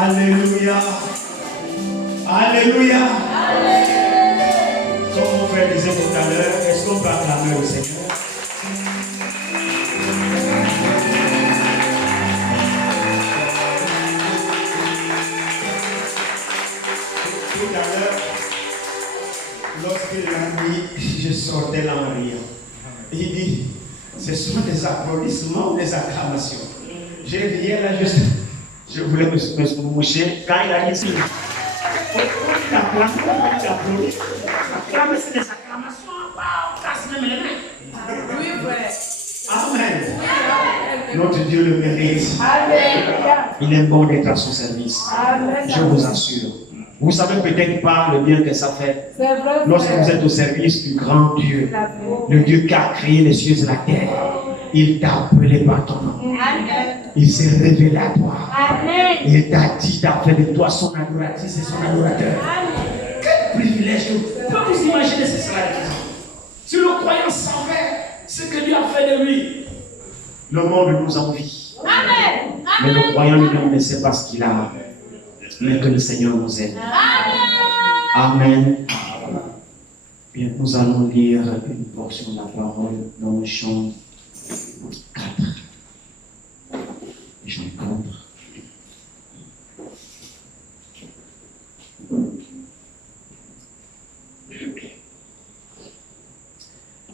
Alléluia. Alléluia. Comme mon frère disait tout à l'heure, est-ce qu'on peut acclamer le Seigneur? Tout à l'heure, lorsque la nuit, je sortais là en riant. Il dit, ce sont des applaudissements ou des acclamations? J'ai riais là juste. Je voulais me moucher. Quand il a dit ça, il applaudit. C'est des acclamations. On casse même les mains. Oui, vrai. Amen. Notre Dieu le mérite. Il est bon d'être à son service. Je vous assure. Vous savez peut-être pas le bien que ça fait. Lorsque vous êtes au service du grand Dieu, le Dieu qui a créé les cieux et la terre, il t'a appelé par ton nom. Il s'est révélé à toi. Il t'a dit, t'a fait de toi son adoratrice et son adorateur. Quel privilège que vous pouvez vous imaginer ce sera la question. Si le croyant savait ce que Dieu a fait de lui, le monde nous envie. Mais le croyant lui-même ne sait pas ce qu'il a. Mais que le Seigneur nous aide. Amen. Bien, nous allons lire une portion de la parole dans le chant 4. Chant 4.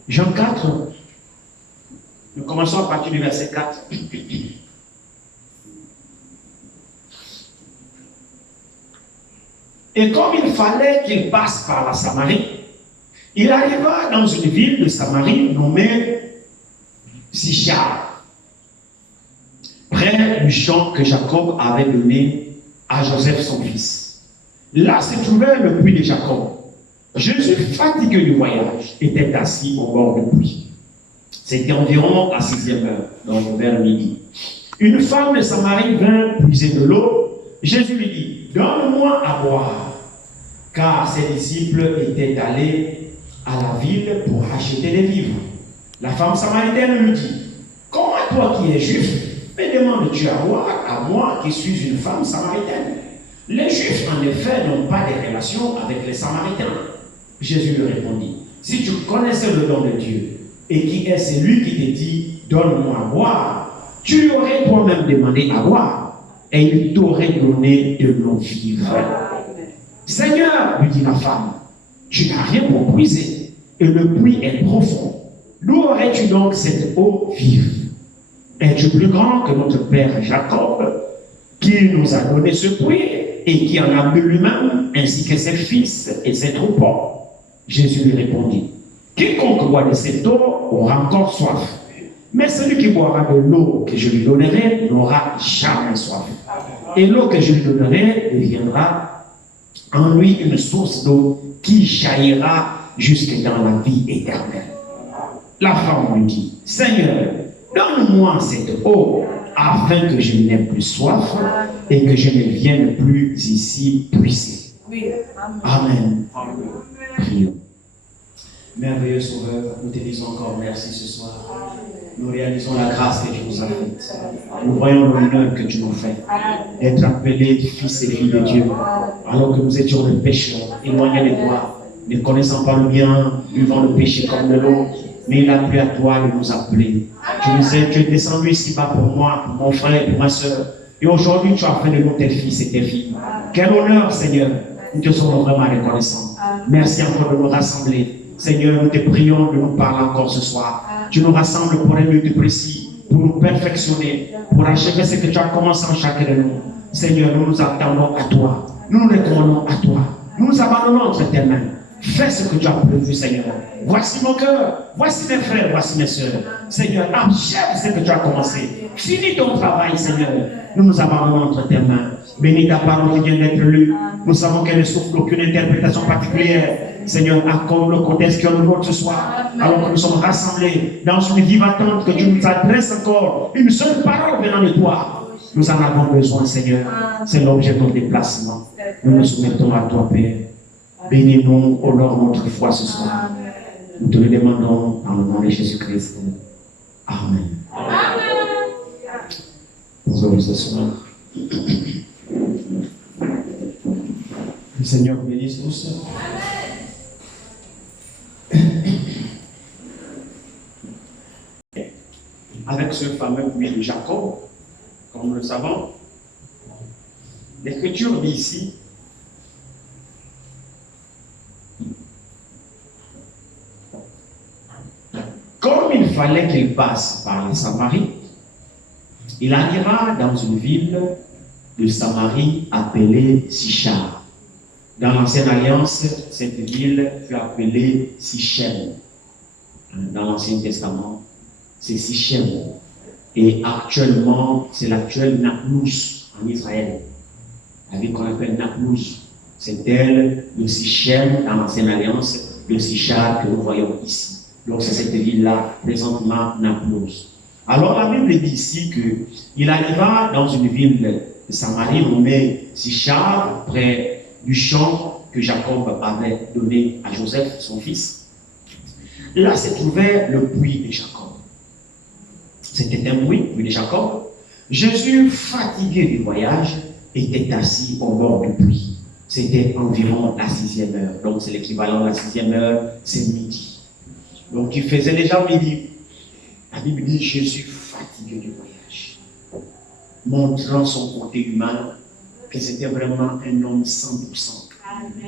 Jean 4, nous commençons à partir du verset 4. Et comme il fallait qu'il passe par la Samarie, il arriva dans une ville de Samarie nommée Sichar, près du champ que Jacob avait donné à Joseph son fils. Là se trouvait le puits de Jacob. Jésus, fatigué du voyage, était assis au bord du puits. C'était environ à 6e heure, donc vers midi. Une femme de Samarie vint puiser de l'eau. Jésus lui dit, donne-moi à boire, car ses disciples étaient allés à la ville pour acheter des vivres. La femme samaritaine lui dit, comment toi qui es juif, me demandes-tu à boire à moi qui suis une femme samaritaine? Les Juifs, en effet, n'ont pas de relation avec les Samaritains. Jésus lui répondit, si tu connaissais le don de Dieu, et qui est celui qui te dit, donne-moi à boire, tu lui aurais toi-même demandé à boire, et il t'aurait donné de l'eau vive. Seigneur, lui dit la femme, tu n'as rien pour puiser, et le puits est profond. D'où aurais-tu donc cette eau vive? Es-tu plus grand que notre père Jacob, qui nous a donné ce puits, et qui en a bu lui-même, ainsi que ses fils et ses troupeaux? Jésus lui répondit, quiconque boit de cette eau aura encore soif, mais celui qui boira de l'eau que je lui donnerai n'aura jamais soif. Et l'eau que je lui donnerai deviendra en lui une source d'eau qui jaillira jusque dans la vie éternelle. La femme lui dit, Seigneur, donne-moi cette eau afin que je n'aie plus soif et que je ne vienne plus ici puiser. Amen. Prions. Merveilleux Sauveur, nous te disons encore merci ce soir. Nous réalisons la grâce que tu nous as faite. Nous voyons l'honneur que tu nous fais d'être appelés fils et filles de Dieu, alors que nous étions des pécheurs, éloignés de toi, ne connaissant pas le bien, buvant le péché comme de l'eau. Mais il a plu à toi de nous appeler. Tu es descendu ici-bas pour moi, pour mon frère, pour ma soeur. Et aujourd'hui, tu as fait de nous tes fils et tes filles. Quel honneur, Seigneur. Nous te sommes vraiment reconnaissants. Merci encore de nous rassembler. Seigneur, nous te prions de nous parler encore ce soir. Tu nous rassembles pour un but précis, pour nous perfectionner, pour achever ce que tu as commencé en chacun de nous. Seigneur, nous nous attendons à toi. Nous nous recommandons à toi. Nous nous abandonnons entre tes mains. Fais ce que tu as prévu, Seigneur. Voici mon cœur, voici mes frères, voici mes soeurs. Seigneur, achève ce que tu as commencé. Finis ton travail, Seigneur. Nous nous abandonnons entre tes mains. Bénis ta parole qui vient d'être lue. Nous savons qu'elle ne souffre d'aucune interprétation particulière. Seigneur, accorde le contexte qui est le nôtre ce soir. Alors que nous sommes rassemblés dans une vive attente que tu nous adresses encore une seule parole venant de toi. Nous en avons besoin, Seigneur. C'est l'objet de notre déplacement. Nous nous soumettons à toi, Père. Bénis-nous, honore notre foi ce soir. Nous te le demandons dans le nom de Jésus-Christ. Amen. Vous pouvez vous asseoir. Le Seigneur vous bénisse tous. Avec ce fameux puits de Jacob, comme nous le savons, l'Écriture dit ici, comme il fallait qu'il passe par la Samarie, il arriva dans une ville de Samarie appelée Sichar. Dans l'Ancienne Alliance, cette ville fut appelée Sichem. Dans l'Ancien Testament, c'est Sichem. Et actuellement, c'est l'actuel Naplouse en Israël. La ville qu'on appelle Naplouse. C'est elle, le Sichem, dans l'Ancienne Alliance, le Sichar que nous voyons ici. Donc c'est cette ville-là, présentement Naplouse. Alors la Bible dit ici qu'il arriva dans une ville de Samarie nommée Sichar, près du champ que Jacob avait donné à Joseph, son fils. Là se trouvait le puits de Jacob. C'était un puits de Jacob. Jésus, fatigué du voyage, était assis au bord du puits. C'était environ la 6e heure. Donc c'est l'équivalent de la 6e heure, c'est midi. Donc il faisait déjà midi. La Bible dit Jésus fatigué du voyage, montrant son côté humain, que c'était vraiment un homme 100%.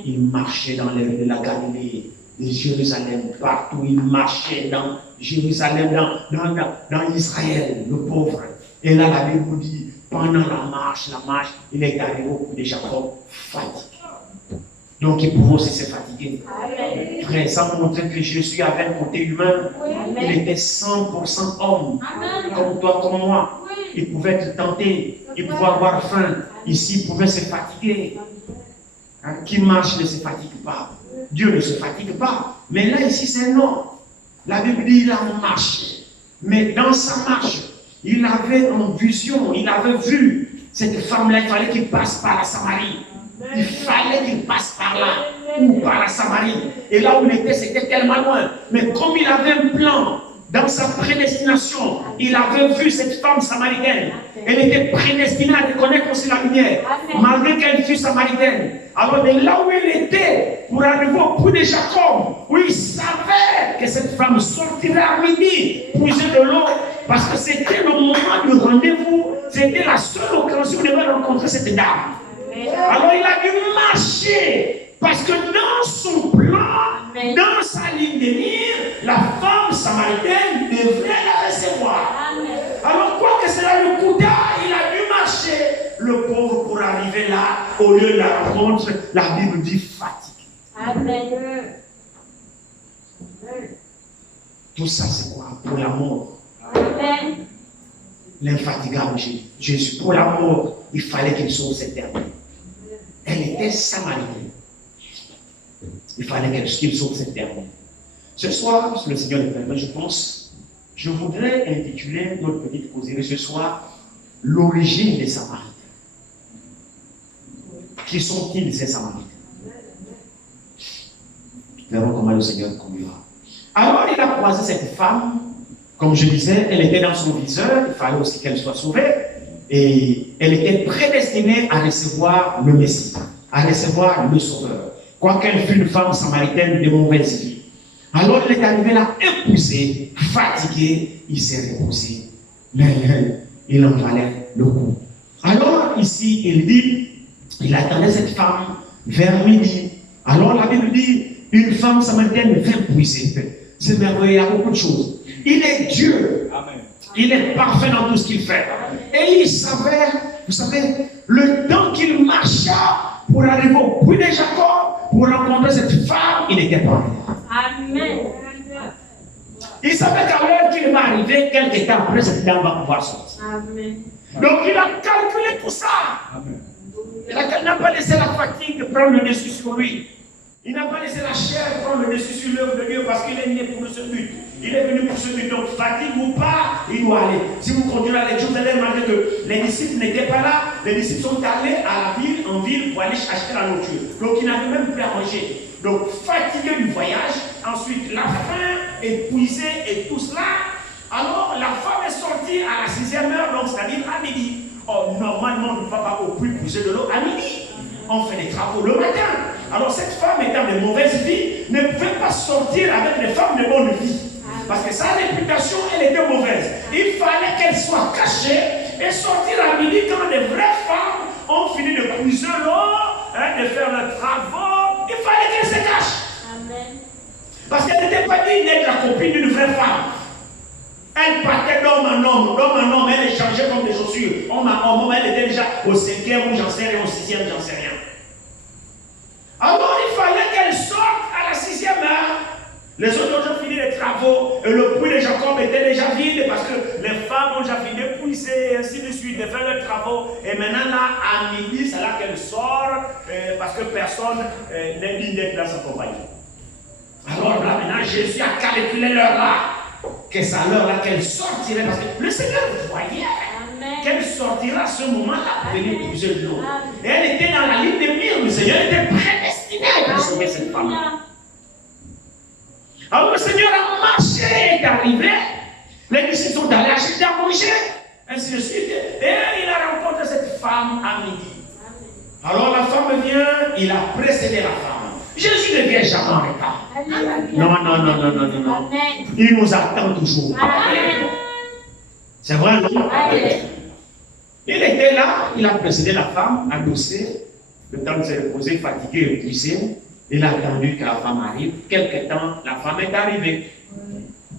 Il marchait dans les rues de la Galilée, de Jérusalem, partout. Il marchait dans Jérusalem, dans Israël, le pauvre. Et là, la Bible dit, pendant la marche, il est arrivé au puits de Jacob fatigué. Donc il pouvait aussi se fatiguer. Frère, ça montrait que Jésus avait un côté humain. Il était 100% homme, comme toi, comme moi. Il pouvait être tenté, il pouvait avoir faim. Ici, il pouvait se fatiguer. Qui marche ne se fatigue pas. Dieu ne se fatigue pas. Mais là, ici, c'est un homme. La Bible dit qu'il a marché. Mais dans sa marche, il avait en vision, il avait vu cette femme-là, il fallait qu'il passe par la Samarie. Il fallait qu'il passe par là, ou par la Samarie. Et là où il était, c'était tellement loin. Mais comme il avait un plan, dans sa prédestination, il avait vu cette femme samaritaine. Elle était prédestinée à reconnaître aussi la lumière, malgré qu'elle fût samaritaine. Alors de là où il était, pour arriver au puits de Jacob, où il savait que cette femme sortirait à midi, puiser de l'eau, parce que c'était le moment du rendez-vous, c'était la seule occasion de rencontrer cette dame. Alors il a dû marcher, parce que dans son plan, dans sa ligne de mire, la femme samaritaine devrait la recevoir. Alors quoi que cela lui coûta, il a dû marcher, le pauvre, pour arriver là, au lieu de la rencontre, la Bible dit fatigue. Amen. Tout ça c'est quoi? Pour la mort. Amen. L'infatigable Jésus, pour la mort, il fallait qu'il sauve cette terre. Elle était samaritaine. Il fallait qu'il sauve cette terre. Ce soir, si le Seigneur le permet, je pense, je voudrais intituler notre petite causerie ce soir l'origine des Samaritains. Qui sont-ils ces Samaritains? Verrons comment le Seigneur conduira. Alors il a croisé cette femme, comme je disais, elle était dans son viseur, il fallait aussi qu'elle soit sauvée, et elle était prédestinée à recevoir le Messie, à recevoir le Sauveur. Quoiqu'elle fût une femme samaritaine de mauvaise vie. Alors il est arrivé là, épuisé, fatigué, il s'est reposé. Mais il en valait le coup. Alors ici, il dit, il attendait cette femme vers midi. Alors la Bible dit, une femme samaritaine vint puiser. C'est merveilleux, il y a beaucoup de choses. Il est Dieu. Amen. Il est parfait dans tout ce qu'il fait. Et il savait, vous savez, le temps qu'il marcha pour arriver au puits de Jacob, pour rencontrer cette femme, il n'était pas là. Amen. Il savait qu'à l'heure qu'il va arriver, quelques temps après, cette dame va pouvoir sortir. Amen. Donc il a calculé tout ça. Amen. Il n'a pas laissé la fatigue prendre le dessus sur lui. Il n'a pas laissé la chair prendre le dessus sur l'œuvre de Dieu parce qu'il est né pour ce but. Il est venu pour ce but. Donc, fatigue ou pas, il doit aller. Si vous continuez à lecture, vous allez remarquer que les disciples n'étaient pas là. Les disciples sont allés à la ville, en ville, pour aller acheter la nourriture. Donc, ils n'avaient même plus à manger. Donc, fatigué du voyage, ensuite la faim, épuisé et tout cela. Alors, la femme est sortie à la 6e heure, donc c'est-à-dire à midi. Oh, normalement, on ne va pas au puits puiser de l'eau à midi. On fait des travaux le matin. Alors cette femme étant de mauvaise vie, ne pouvait pas sortir avec les femmes de bonne vie. Parce que sa réputation, elle était mauvaise. Il fallait qu'elle soit cachée et sortir à midi quand les vraies femmes ont fini de puiser l'eau, de faire leurs travaux. Il fallait qu'elle se cache. Amen. Parce qu'elle n'était pas digne d'être la copine d'une vraie femme. Elle partait d'homme en homme, elle échangeait comme des chaussures. Homme en homme, elle était déjà au 5e ou j'en sais rien, au 6e, j'en sais rien. Alors il fallait qu'elle sorte à la 6e heure. Les autres ont déjà fini les travaux et le puits de Jacob était déjà vide parce que les femmes ont déjà fini de puiser et ainsi de suite, de faire leurs travaux. Et maintenant là, à midi, c'est là qu'elle sort parce que personne n'est digne d'être dans sa compagnie. Alors là, maintenant, Jésus a calculé l'heure là, que c'est à l'heure là qu'elle sortirait parce que le Seigneur voyait qu'elle sortira à ce moment-là pour venir puiser de l'eau. Et elle était dans la ligne de mire, le Seigneur était prédestiné pour sauver cette femme. Alors le Seigneur a marché, est arrivé, les disciples sont allés acheter à manger, ainsi de suite, et il a rencontré cette femme à midi. Alors la femme vient, il a précédé la femme. Jésus ne vient jamais en retard. Non. Il nous attend toujours. C'est vrai, non? Il était là, il a précédé la femme, adossé, le temps de se reposer, fatigué, épuisé. Il a attendu que la femme arrive. Quelque temps, la femme est arrivée.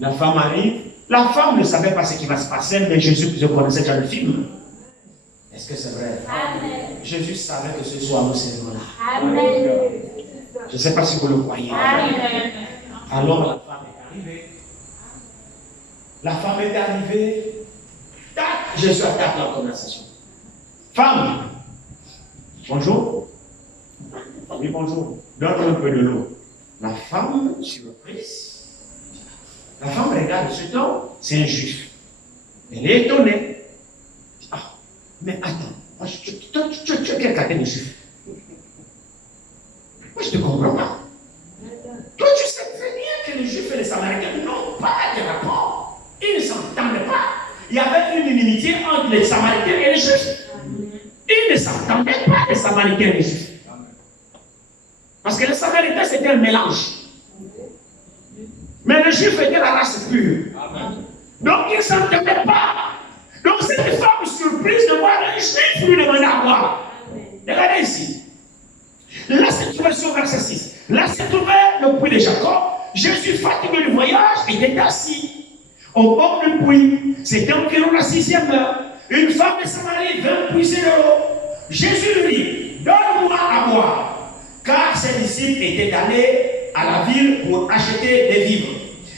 La femme arrive. La femme ne savait pas ce qui va se passer, mais Jésus, je connaissais déjà le film. Est-ce que c'est vrai? Amen. Jésus savait que ce soir nous serons là. Amen. Je ne sais pas si vous le croyez. Amen. Alors la femme est arrivée. La femme est arrivée. Tac, Jésus attaque la conversation. Femme, bonjour. Oui, bonjour. Donne un peu de l'eau. La femme, surprise. La femme regarde cet homme, c'est un juif. Elle est étonnée. Ah, mais attends, tu es quelqu'un de juif. Moi, je ne te comprends pas. Toi, tu sais très bien que les juifs et les samaritains n'ont pas de rapport. Ils ne s'entendaient pas. Il y avait une inimitié entre les samaritains et les juifs. Ils ne s'entendaient pas, les samaritains et les juifs. Parce que les samaritains, c'était un mélange. Mais les juifs étaient la race pure. Amen. Donc, ils ne s'entendaient pas. Donc, cette femme surprise de voir un juif lui demander à boire. Regardez ici. Là, c'est trouvé sur verset 6. Là, c'est trouvé le puits de Jacob. Jésus, fatigué du voyage, était assis au bord du puits. C'était environ la 6e heure. Une femme de Samarie vint puiser de l'eau. Jésus lui dit, donne-moi à boire. Car ses disciples étaient allés à la ville pour acheter des vivres.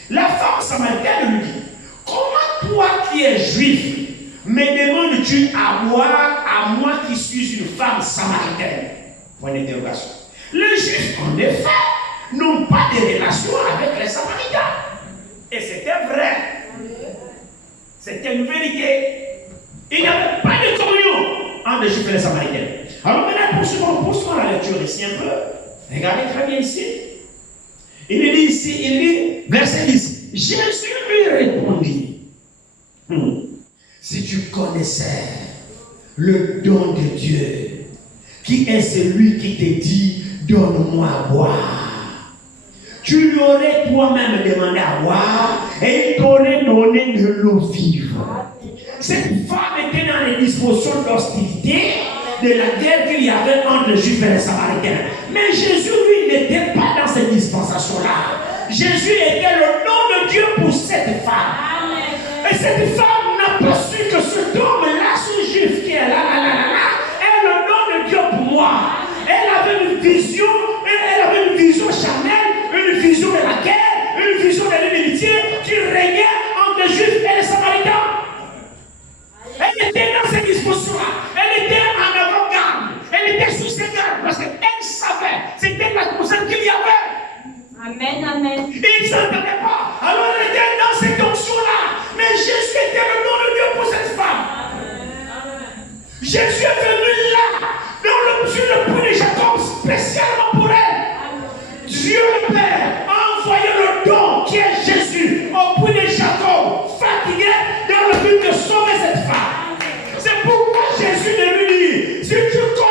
La femme samaritaine lui dit, comment toi qui es juif, me demandes-tu à boire à moi qui suis une femme samaritaine? Point d'interrogation. Les juifs, en effet, n'ont pas de relation avec les samaritains. Et c'était vrai. C'était une vérité. Il n'y avait pas de communion entre les juifs et les samaritains. Alors maintenant, poursuivons la lecture ici un peu. Regardez très bien ici. Il dit ici, verset 10. Jésus lui répondit, si tu connaissais le don de Dieu, qui est celui qui te dit, donne-moi à boire, tu lui aurais toi-même demandé à boire et il t'aurait donné de l'eau vive. Cette femme était dans les dispositions d'hostilité de la guerre qu'il y avait entre les Juifs et les Samaritains. Mais Jésus, lui, n'était pas dans cette dispensation-là. Jésus était le nom de Dieu pour cette femme. Amen. Et cette femme n'a pas su que cet homme-là, ce Juif qui est là, est le nom de Dieu pour moi. Elle avait une vision charnelle, une vision de la guerre, une vision de l'inimitié qui régnait entre les Juifs et les Samaritains. Elle était dans cette disposition-là. Elle était en avant-garde. Elle était sous ses gardes parce qu'elle savait. C'était la concerne qu'il y avait. Amen, amen. Ils ne s'entendaient pas. Alors elle était dans cette onction-là. Mais Jésus était le nom de Dieu pour cette femme. Amen. Jésus est venu là, sur le puits de Jacob, spécialement pour elle. Amen. Dieu le Père a envoyé le don qui est Jésus au puits de Jacob, fatigué dans le but de sauver cette femme. C'est pourquoi Jésus lui dit, si tu connais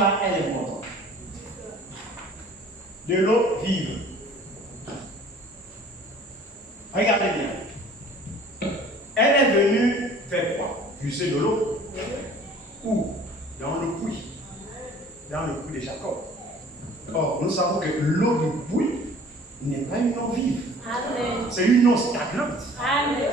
là, elle est importante. De l'eau vive. Regardez bien. Elle est venue faire quoi? Puiser de l'eau. Où? Dans le puits. Dans le puits de Jacob. Or, nous savons que l'eau du puits n'est pas une eau vive. Amen. C'est une eau stagnante. Amen.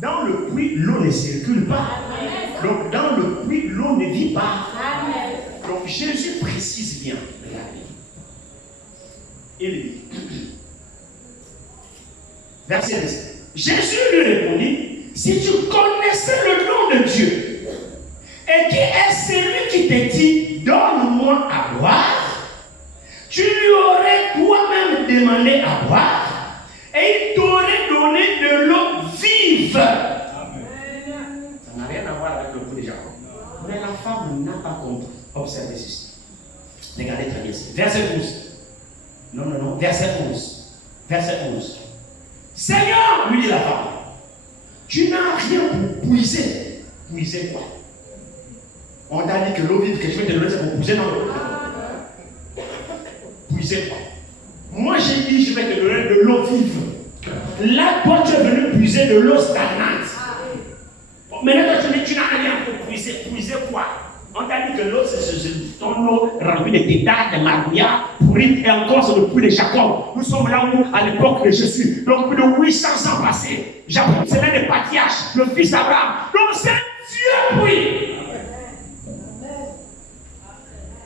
Dans le puits, l'eau ne circule pas. Amen. Donc, dans le puits, l'eau ne vit pas. Amen. Donc, Jésus précise bien. Regardez. Il dit, verset 17. Jésus lui répondit, si tu connaissais le nom de Dieu, et qui est celui qui te dit, donne-moi à boire, tu lui aurais toi-même demandé à boire, et il t'aurait donné de l'eau vive. Amen. Ça n'a rien à voir avec le coup de Jacob. Mais la femme n'a pas compris. Observez ceci. Regardez très bien. Verset 11. Non. Verset 11. Verset 11. Seigneur, lui dit la femme, tu n'as rien pour puiser. Puiser quoi? On t'a dit que l'eau vive que je vais te donner, c'est pour puiser dans l'eau. Puiser quoi? Moi, j'ai dit, je vais te donner de l'eau vive. Là, toi, tu es venu puiser de l'eau stagnante. Maintenant, tu n'as rien pour puiser. Puiser quoi? On t'a dit que l'eau, c'est ton eau remplie de tétards, de margouillards, pourris, et encore c'est le puits de Jacob. Nous sommes là où, à l'époque de Jésus, donc plus de 800 ans passés, Jacob, c'est l'un des patriarches, le fils d'Abraham. Donc c'est Dieu puits.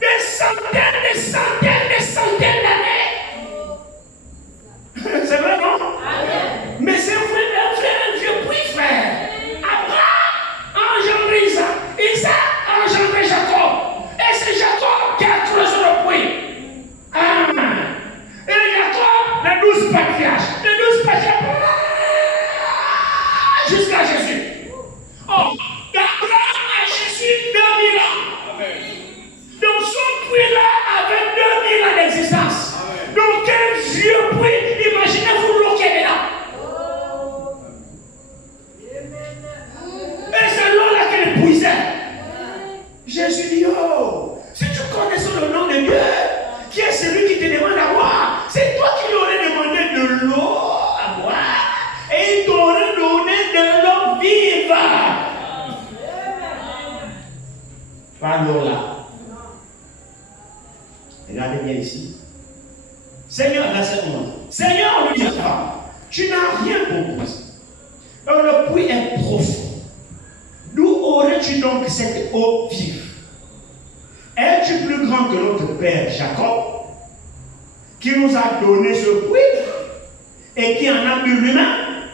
Des centaines d'années. C'est vrai, non? Amen. Mais c'est un vieux puits, frère. Abraham a engendré Isaac. Isaac a engendré Jacob. Et c'est Jacob qui a creusé le puits. Amen. Et Jacob, les 12 patriarches. Les 12 patriarches. Jusqu'à Jésus. Oh, d'Abraham à Jésus, 2000 ans. Amen. Donc son puits-là avait 2000 ans d'existence. Amen. Donc quel vieux puits, imaginez-vous l'eau qui est là. Et c'est l'eau-là qu'elle puisait. Jésus dit, oh, si tu connaissais le nom de Dieu, qui est celui qui te demande à boire, c'est toi qui lui aurais demandé de l'eau à boire, et il t'aurait donné de l'eau vive. Pas l'eau là. Regardez bien ici. Seigneur, verset 11. Seigneur, lui dit, tu n'as rien pour moi. Le puits est profond. D'où aurais-tu donc cette eau vive? Es-tu plus grand que notre père Jacob, qui nous a donné ce puits et qui en a bu lui-même,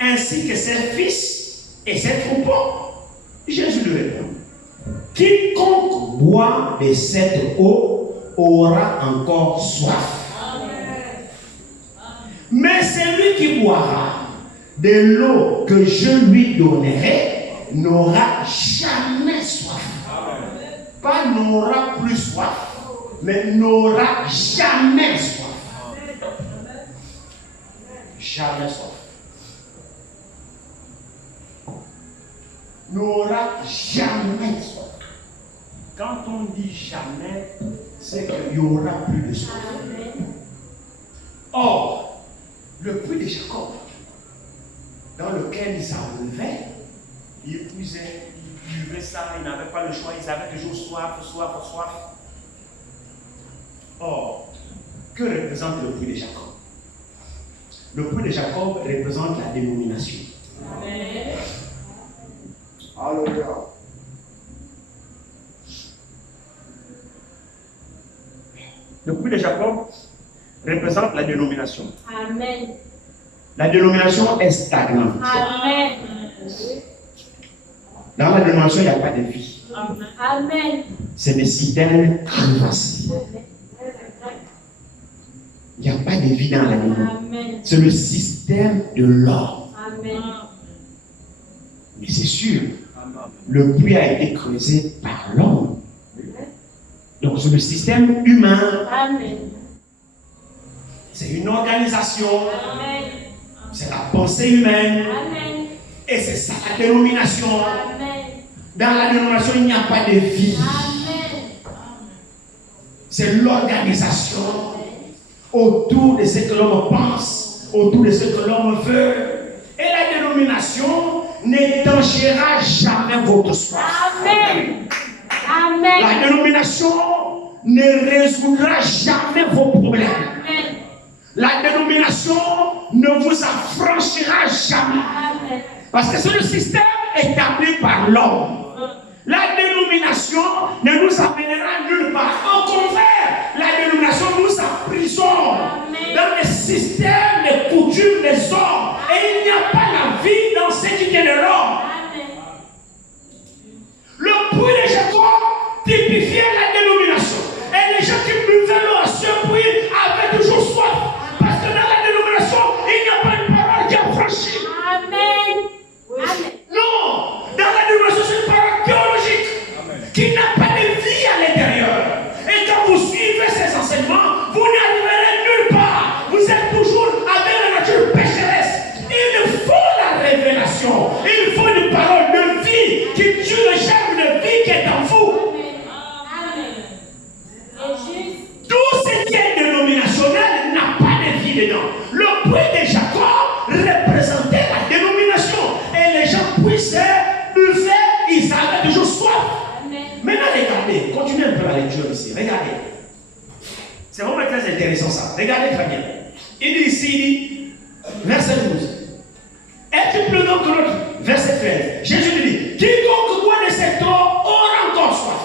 ainsi que ses fils et ses troupeaux? Jésus lui répond, quiconque boit de cette eau aura encore soif. Mais celui qui boira de l'eau que je lui donnerai n'aura jamais soif. Pas n'aura plus soif, mais n'aura jamais soif. Jamais soif. N'aura jamais soif. Quand on dit jamais, c'est qu'il n'y aura plus de soif. Or, le puits de Jacob, dans lequel il s'enlevait, il puisait, il buvait ça, il n'avait pas le choix, ils avaient toujours soif. Or, que représente le puits de Jacob? Le puits de Jacob représente la dénomination. Amen. Alléluia. Le puits de Jacob représente la dénomination. Amen. La dénomination est stagnante. Amen. Dans la dénomination, il n'y a pas de vie. Amen. C'est des citernes crevassées. Il n'y a pas de vie dans la dénomination. C'est le système de l'homme. Amen. Mais c'est sûr, le puits a été creusé par l'homme. Donc c'est le système humain. Amen. C'est une organisation. Amen. C'est la pensée humaine. Amen. Et c'est ça la dénomination. Amen. Dans la dénomination, il n'y a pas de vie. Amen. C'est l'organisation autour de ce que l'homme pense, autour de ce que l'homme veut. Et la dénomination n'étanchera jamais votre soif. Amen. Amen. La dénomination ne résoudra jamais vos problèmes. Amen. La dénomination ne vous affranchira jamais. Amen. Parce que c'est le système établi par l'homme. La dénomination ne nous amènera nulle part. Au contraire, la dénomination nous emprisonne dans les systèmes, les coutumes des hommes. Et il n'y a pas la vie dans ce qui est de l'homme. Amen. Le puits de Jacob typifiait la dénomination. Et les gens qui buvaient l'eau à ce puits avaient toujours soif. Parce que dans la dénomination, il n'y a pas une parole qui a franchi. Amen. Amen. Non, dans la dénomination, c'est une parole biologique qui n'a pas de vie à l'intérieur. Et quand vous suivez ces enseignements, vous n'arriverez nulle part. Vous êtes toujours avec la nature pécheresse. Il faut la révélation. Il faut une parole de vie qui tue le germe de vie qui est en vous. Amen. C'est juste. Tout ce qui est dénominationnel n'a pas de vie dedans. Le puits de Jacob représentait la dénomination. Et les gens puissaient, buvaient, ils avaient toujours soif. Amen. Maintenant, regardez, continuez un peu la lecture ici. Regardez. C'est vraiment très intéressant ça. Regardez très bien. Il dit ici, il dit, verset 12. Es-tu plus grand que l'autre? Verset 13. Jésus dit, quiconque boit de cette eau aura encore soif.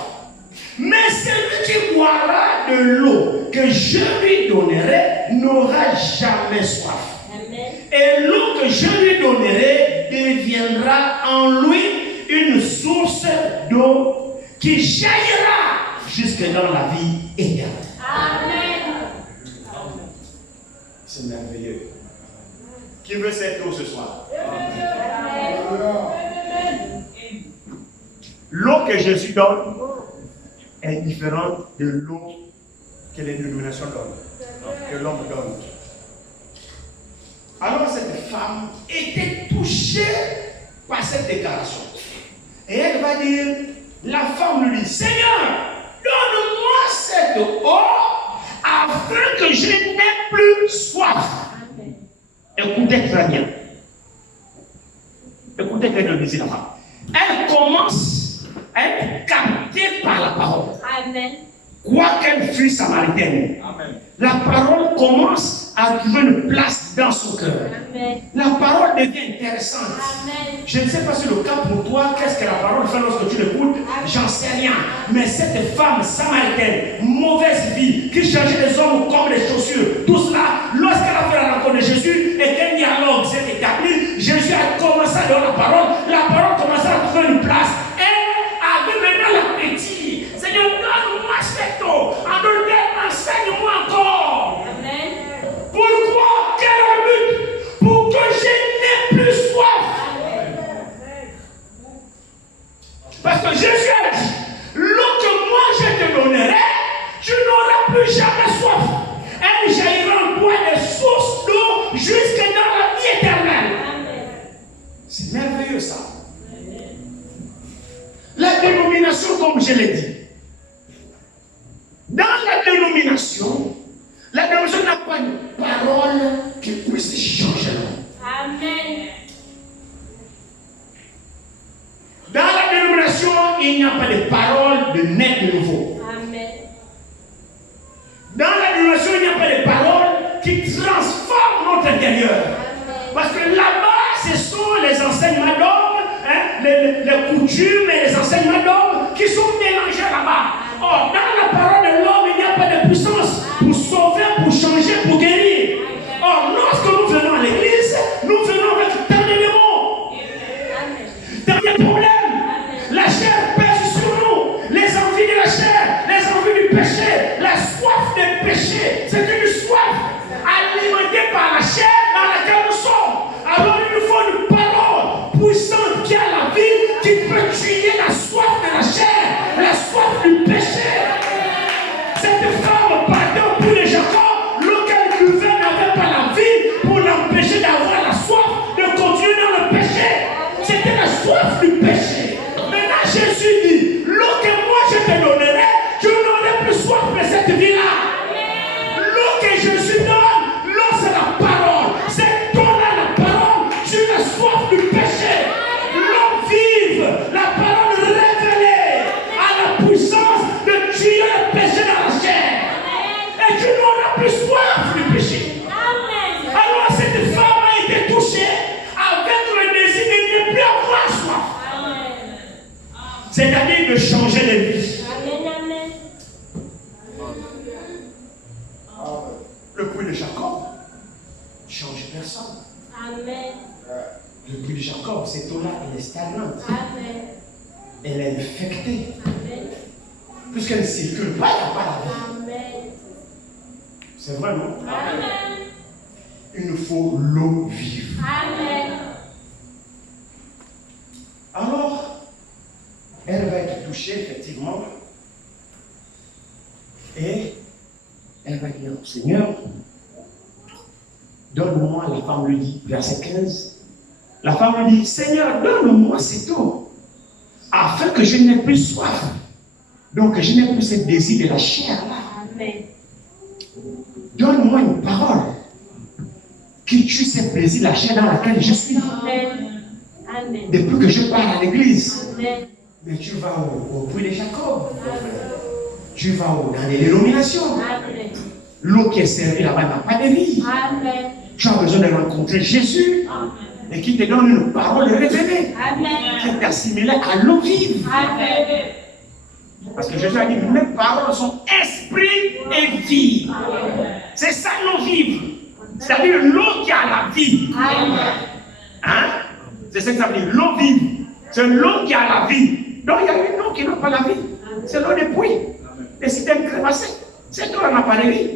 Mais celui qui boira de l'eau que je lui donnerai n'aura jamais soif. Amen. Et l'eau que je lui donnerai deviendra en lui une source d'eau qui jaillira jusque dans la vie éternelle. Amen. C'est merveilleux. Qui veut cette eau ce soir? L'eau que Jésus donne est différente de l'eau que les dénominations donnent, que l'homme donne. Alors cette femme était touchée par cette déclaration. Et elle va dire, la femme lui dit, Seigneur, donne-moi cette eau afin que je n'ai plus soif. Amen. Écoutez très bien. Écoutez très bien ici la femme. Elle commence à être captée par la parole. Amen. Quoiqu'elle fût samaritaine, la parole commence à trouver une place dans son cœur. Amen. La parole devient intéressante. Amen. Je ne sais pas si le cas pour toi, qu'est-ce que la parole fait lorsque tu l'écoutes, j'en sais rien. Mais cette femme samaritaine, mauvaise vie, qui changeait les hommes comme les chaussures, tout cela, lorsqu'elle a fait la rencontre de Jésus et qu'un dialogue s'est établi, Jésus a commencé à donner la parole commençait à trouver une place. Elle avait maintenant l'appétit. Seigneur, donne-moi cette eau. Enseigne-moi encore. Amen. Pourquoi? Quel est le but? Pour que je n'ai plus soif. Parce que Jésus a dit, l'eau que moi je te donnerai, tu n'auras plus jamais soif. Elle jaillira en toi des sources d'eau jusque dans la vie éternelle. Amen. C'est merveilleux ça. La dénomination, comme je l'ai dit, dans la dénomination n'a pas une parole qui puisse changer l'homme. Amen. Dans la dénomination, il n'y a pas de parole de naître de nouveau. Amen. Dans la dénomination, il n'y a pas de parole qui transforme notre intérieur. Parce que là-bas, ce sont les enseignements d'hommes, les coutumes et les enseignements d'hommes qui sont mélangés là-bas. Or, dans la parole de l'homme, il n'y a pas de puissance pour sauver, pour changer, pour guérir. Or, lorsque nous venons à l'église, nous venons avec tant d'éléments, tant de problèmes. La chair pèse sur nous, les envies de la chair, les envies du péché, la soif des péchés. C'est une soif alimentée par la chair dans laquelle nous sommes. Alors, il nous faut une parole puissante qui a la vie, qui peut tuer la soif de la chair, la soif du péché. personne. Amen. Le puits de Jacob, cette eau-là, elle est stagnante. Amen. Elle est infectée. Amen. Puisqu'elle ne circule pas, il n'y a pas la vie. Amen. C'est vrai, non? Amen. Il nous faut l'eau vive. Amen. Alors, elle va être touchée, effectivement. Et elle va dire, Seigneur, donne-moi, la femme lui dit, verset 15. La femme lui dit, Seigneur, donne-moi cette eau, afin que je n'ai plus soif. Donc, que je n'ai plus ce désir de la chair là. Amen. Donne-moi une parole qui tue ce plaisir de la chair dans laquelle je suis. Amen. Amen. Depuis que je parle à l'église. Amen. Mais tu vas au puits de Jacob. Amen. Tu vas dans les dénominations. Amen. L'eau qui est servie là-bas n'a pas de vie. Amen. Tu as besoin de rencontrer Jésus et qui te donne une parole révélée qui Amen. est assimilée à l'eau vive. Amen. Parce que Jésus a dit, mes paroles sont esprit et vie. C'est ça l'eau vive. C'est-à-dire l'eau qui a la vie. Amen. Hein? C'est ça que ça veut dire, l'eau vive. C'est l'eau qui a la vie. Donc il y a une eau qui n'a pas la vie. C'est l'eau des puits, des systèmes crémassés. Cette eau n'a pas de vie.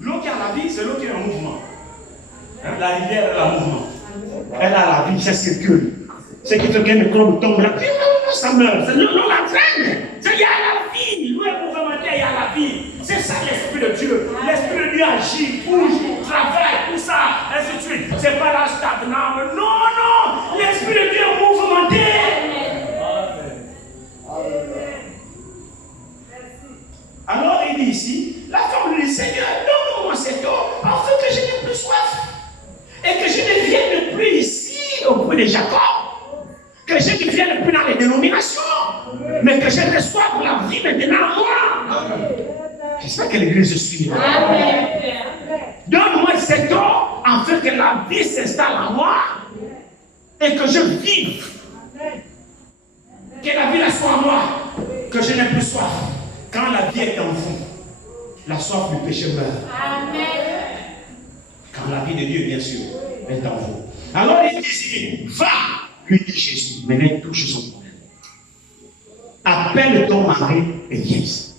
L'eau qui a la vie, c'est l'eau qui est en mouvement. Hein? La rivière, elle a mouvement. Elle a la vie, ça circule. Ce qui fait qu'un microbe tombe là, ça meurt. L'eau la traîne. Il y a la vie. L'eau est mouvementée, il y a la vie. C'est ça l'Esprit de Dieu. L'Esprit de Dieu agit, bouge, travaille, tout ça, ainsi de suite. C'est pas là stagnant. Non, non. L'Esprit de Dieu est mouvementé. Alors il dit ici, la femme lui dit, Seigneur, donne-moi cette eau, afin que je n'ai plus soif. Et que je ne vienne plus ici, au puits de Jacob. Que je ne vienne plus dans les dénominations. Mais que je reçoive la vie maintenant à moi. J'espère que l'église suit. Amen. Donne-moi cette eau, afin que la vie s'installe en moi. Et que je vive. Que la vie la soit en moi. Que je n'ai plus soif. Quand la vie est en vous, la soif du péché meurt. Amen. Quand la vie de Dieu, bien sûr, est en vous. Alors il dit, va, lui dit Jésus, maintenant il touche son problème. Appelle ton mari et viens ici.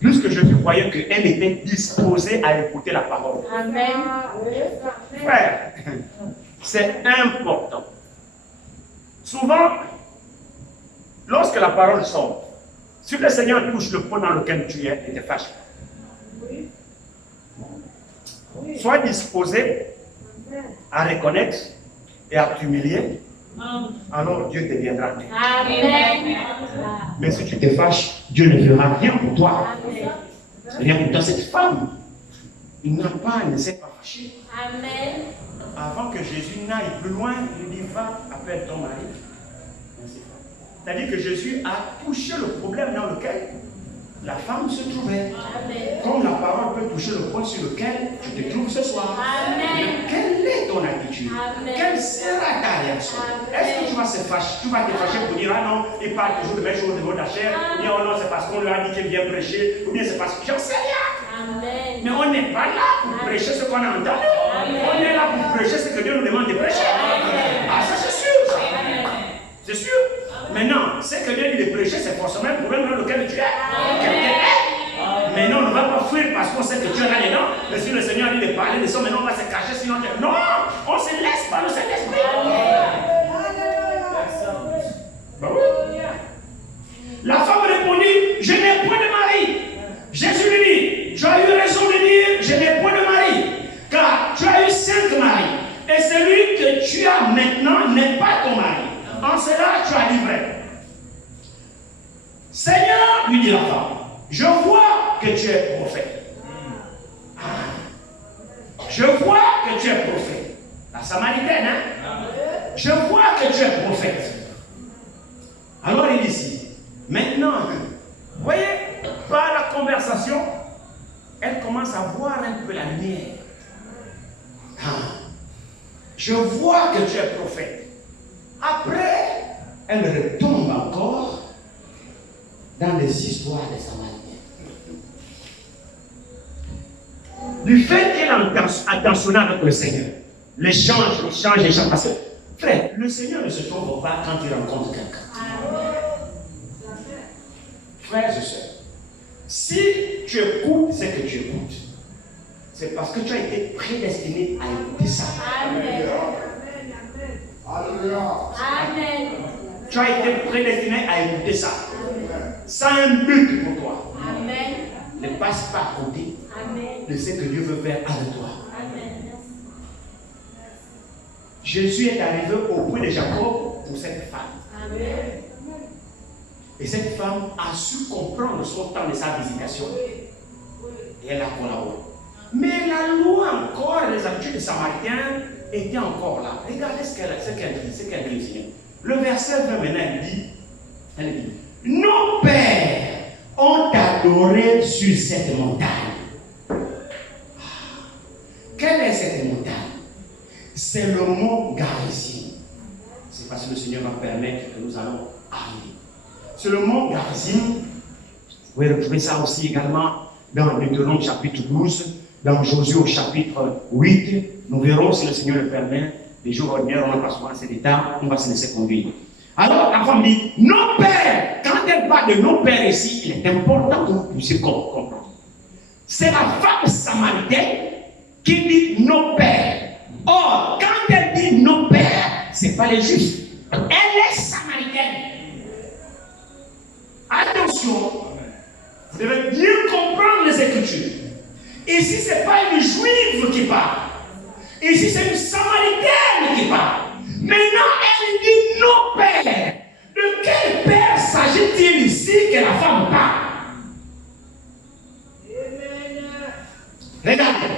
Plus que je croyais qu'elle était disposée à écouter la parole. Amen. Frère, c'est important. Souvent, lorsque la parole sort, si le Seigneur touche le point dans lequel tu es, il te fâche. Sois disposé à reconnaître et à t'humilier, alors Dieu te viendra. Amen. Mais si tu te fâches, Dieu ne fera rien pour toi. Amen. Rien pour toi. Cette femme, il ne s'est pas fâché. Amen. Avant que Jésus n'aille plus loin, il dit, va, appelle ton mari. C'est-à-dire que Jésus a touché le problème dans lequel la femme se trouvait. Amen. Comme la parole peut toucher le point sur lequel tu te trouves ce soir. Amen. Quelle est ton attitude? Amen. Quelle sera ta réaction? Amen. Est-ce que tu vas te fâcher pour dire, ah non, il parle toujours de mes choses de votre chair, ou bien oh non, c'est parce qu'on lui a dit qu'il vient prêcher, ou bien c'est parce que j'en sais rien. Amen. Mais on n'est pas là pour prêcher ce qu'on a entendu. Amen. On est là pour prêcher ce que Dieu nous demande de prêcher. Ah, ça c'est sûr. Ça. C'est sûr. Maintenant, ce que Dieu dit de prêcher, c'est forcément le problème dans lequel tu es. Quelqu'un est. Mais non, on ne va pas fuir parce qu'on sait que tu es là-dedans. Mais si le Seigneur dit de parler de ça, maintenant on va se cacher sinon. Non, on se laisse par le Saint-Esprit. Ben oui. La femme répondit, je n'ai point de mari. Jésus lui dit, tu as eu raison de dire, je n'ai point de mari. Car tu as eu 5 maris. Et celui que tu as maintenant n'est pas ton mari. En cela, tu as livré. Seigneur, lui dit la femme, je vois que tu es prophète. Je vois que tu es prophète. La Samaritaine, hein? Je vois que tu es prophète. Alors il dit ici, maintenant, vous voyez, par la conversation, elle commence à voir un peu la lumière. Je vois que tu es prophète. Après, elle retombe encore dans les histoires des Samaritains. Du fait qu'il est attentionné avec le Seigneur. L'échange. Parce que, frère, le Seigneur ne se trompe pas quand il rencontre quelqu'un. Frères et sœurs, si tu écoutes ce que tu écoutes, c'est parce que tu as été prédestiné à écouter ça. Amen. Amen. Tu as été prédestiné à écouter ça. Ça a un but pour toi. Amen. Ne passe pas à côté Amen. de ce que Dieu veut faire avec toi. Amen. Jésus est arrivé au point de Jacob pour cette femme. Amen. Et cette femme a su comprendre son temps de sa visitation. Et elle a collaboré. Mais la loi encore, les habitudes des Samaritains étaient encore là. Regardez ce qu'elle dit, Seigneur. Le verset 20 maintenant, elle dit, nos pères ont adoré sur cette montagne. Quelle est cette montagne? C'est le mont Garizim. C'est parce que le Seigneur va permettre que nous allons arriver. C'est le mont Garizim. Vous pouvez retrouver ça aussi également dans Deutéronome chapitre 12, dans Josué au chapitre 8. Nous verrons si le Seigneur le permet. Les jours ordinaires, on n'a pas souvent cet état, on va se laisser conduire. Alors, la femme dit, nos pères, quand elle parle de nos pères ici, il est important que vous puissiez comprendre. C'est la femme samaritaine qui dit nos pères. Or, quand elle dit nos pères, ce n'est pas les juifs. Elle est samaritaine. Attention, vous devez bien comprendre les Écritures. Ici, ce n'est pas une juive qui parle. Ici, c'est une samaritaine qui parle. Maintenant, elle dit nos pères. De quel père s'agit-il ici que la femme parle? Regardez.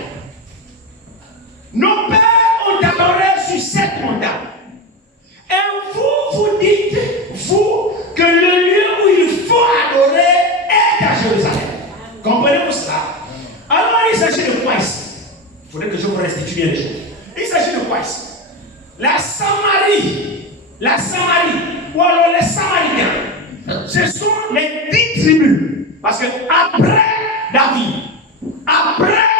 Nos pères ont adoré sur cette montagne. Et vous dites, vous, que le lieu où il faut adorer est à Jérusalem. Comprenez-vous cela? Alors, il s'agit de quoi ici? Il faudrait que je vous restitue bien les choses. Il s'agit de quoi ici? La Samarie, ou alors les Samaritains, ce sont les 10 tribus. Parce que après David, après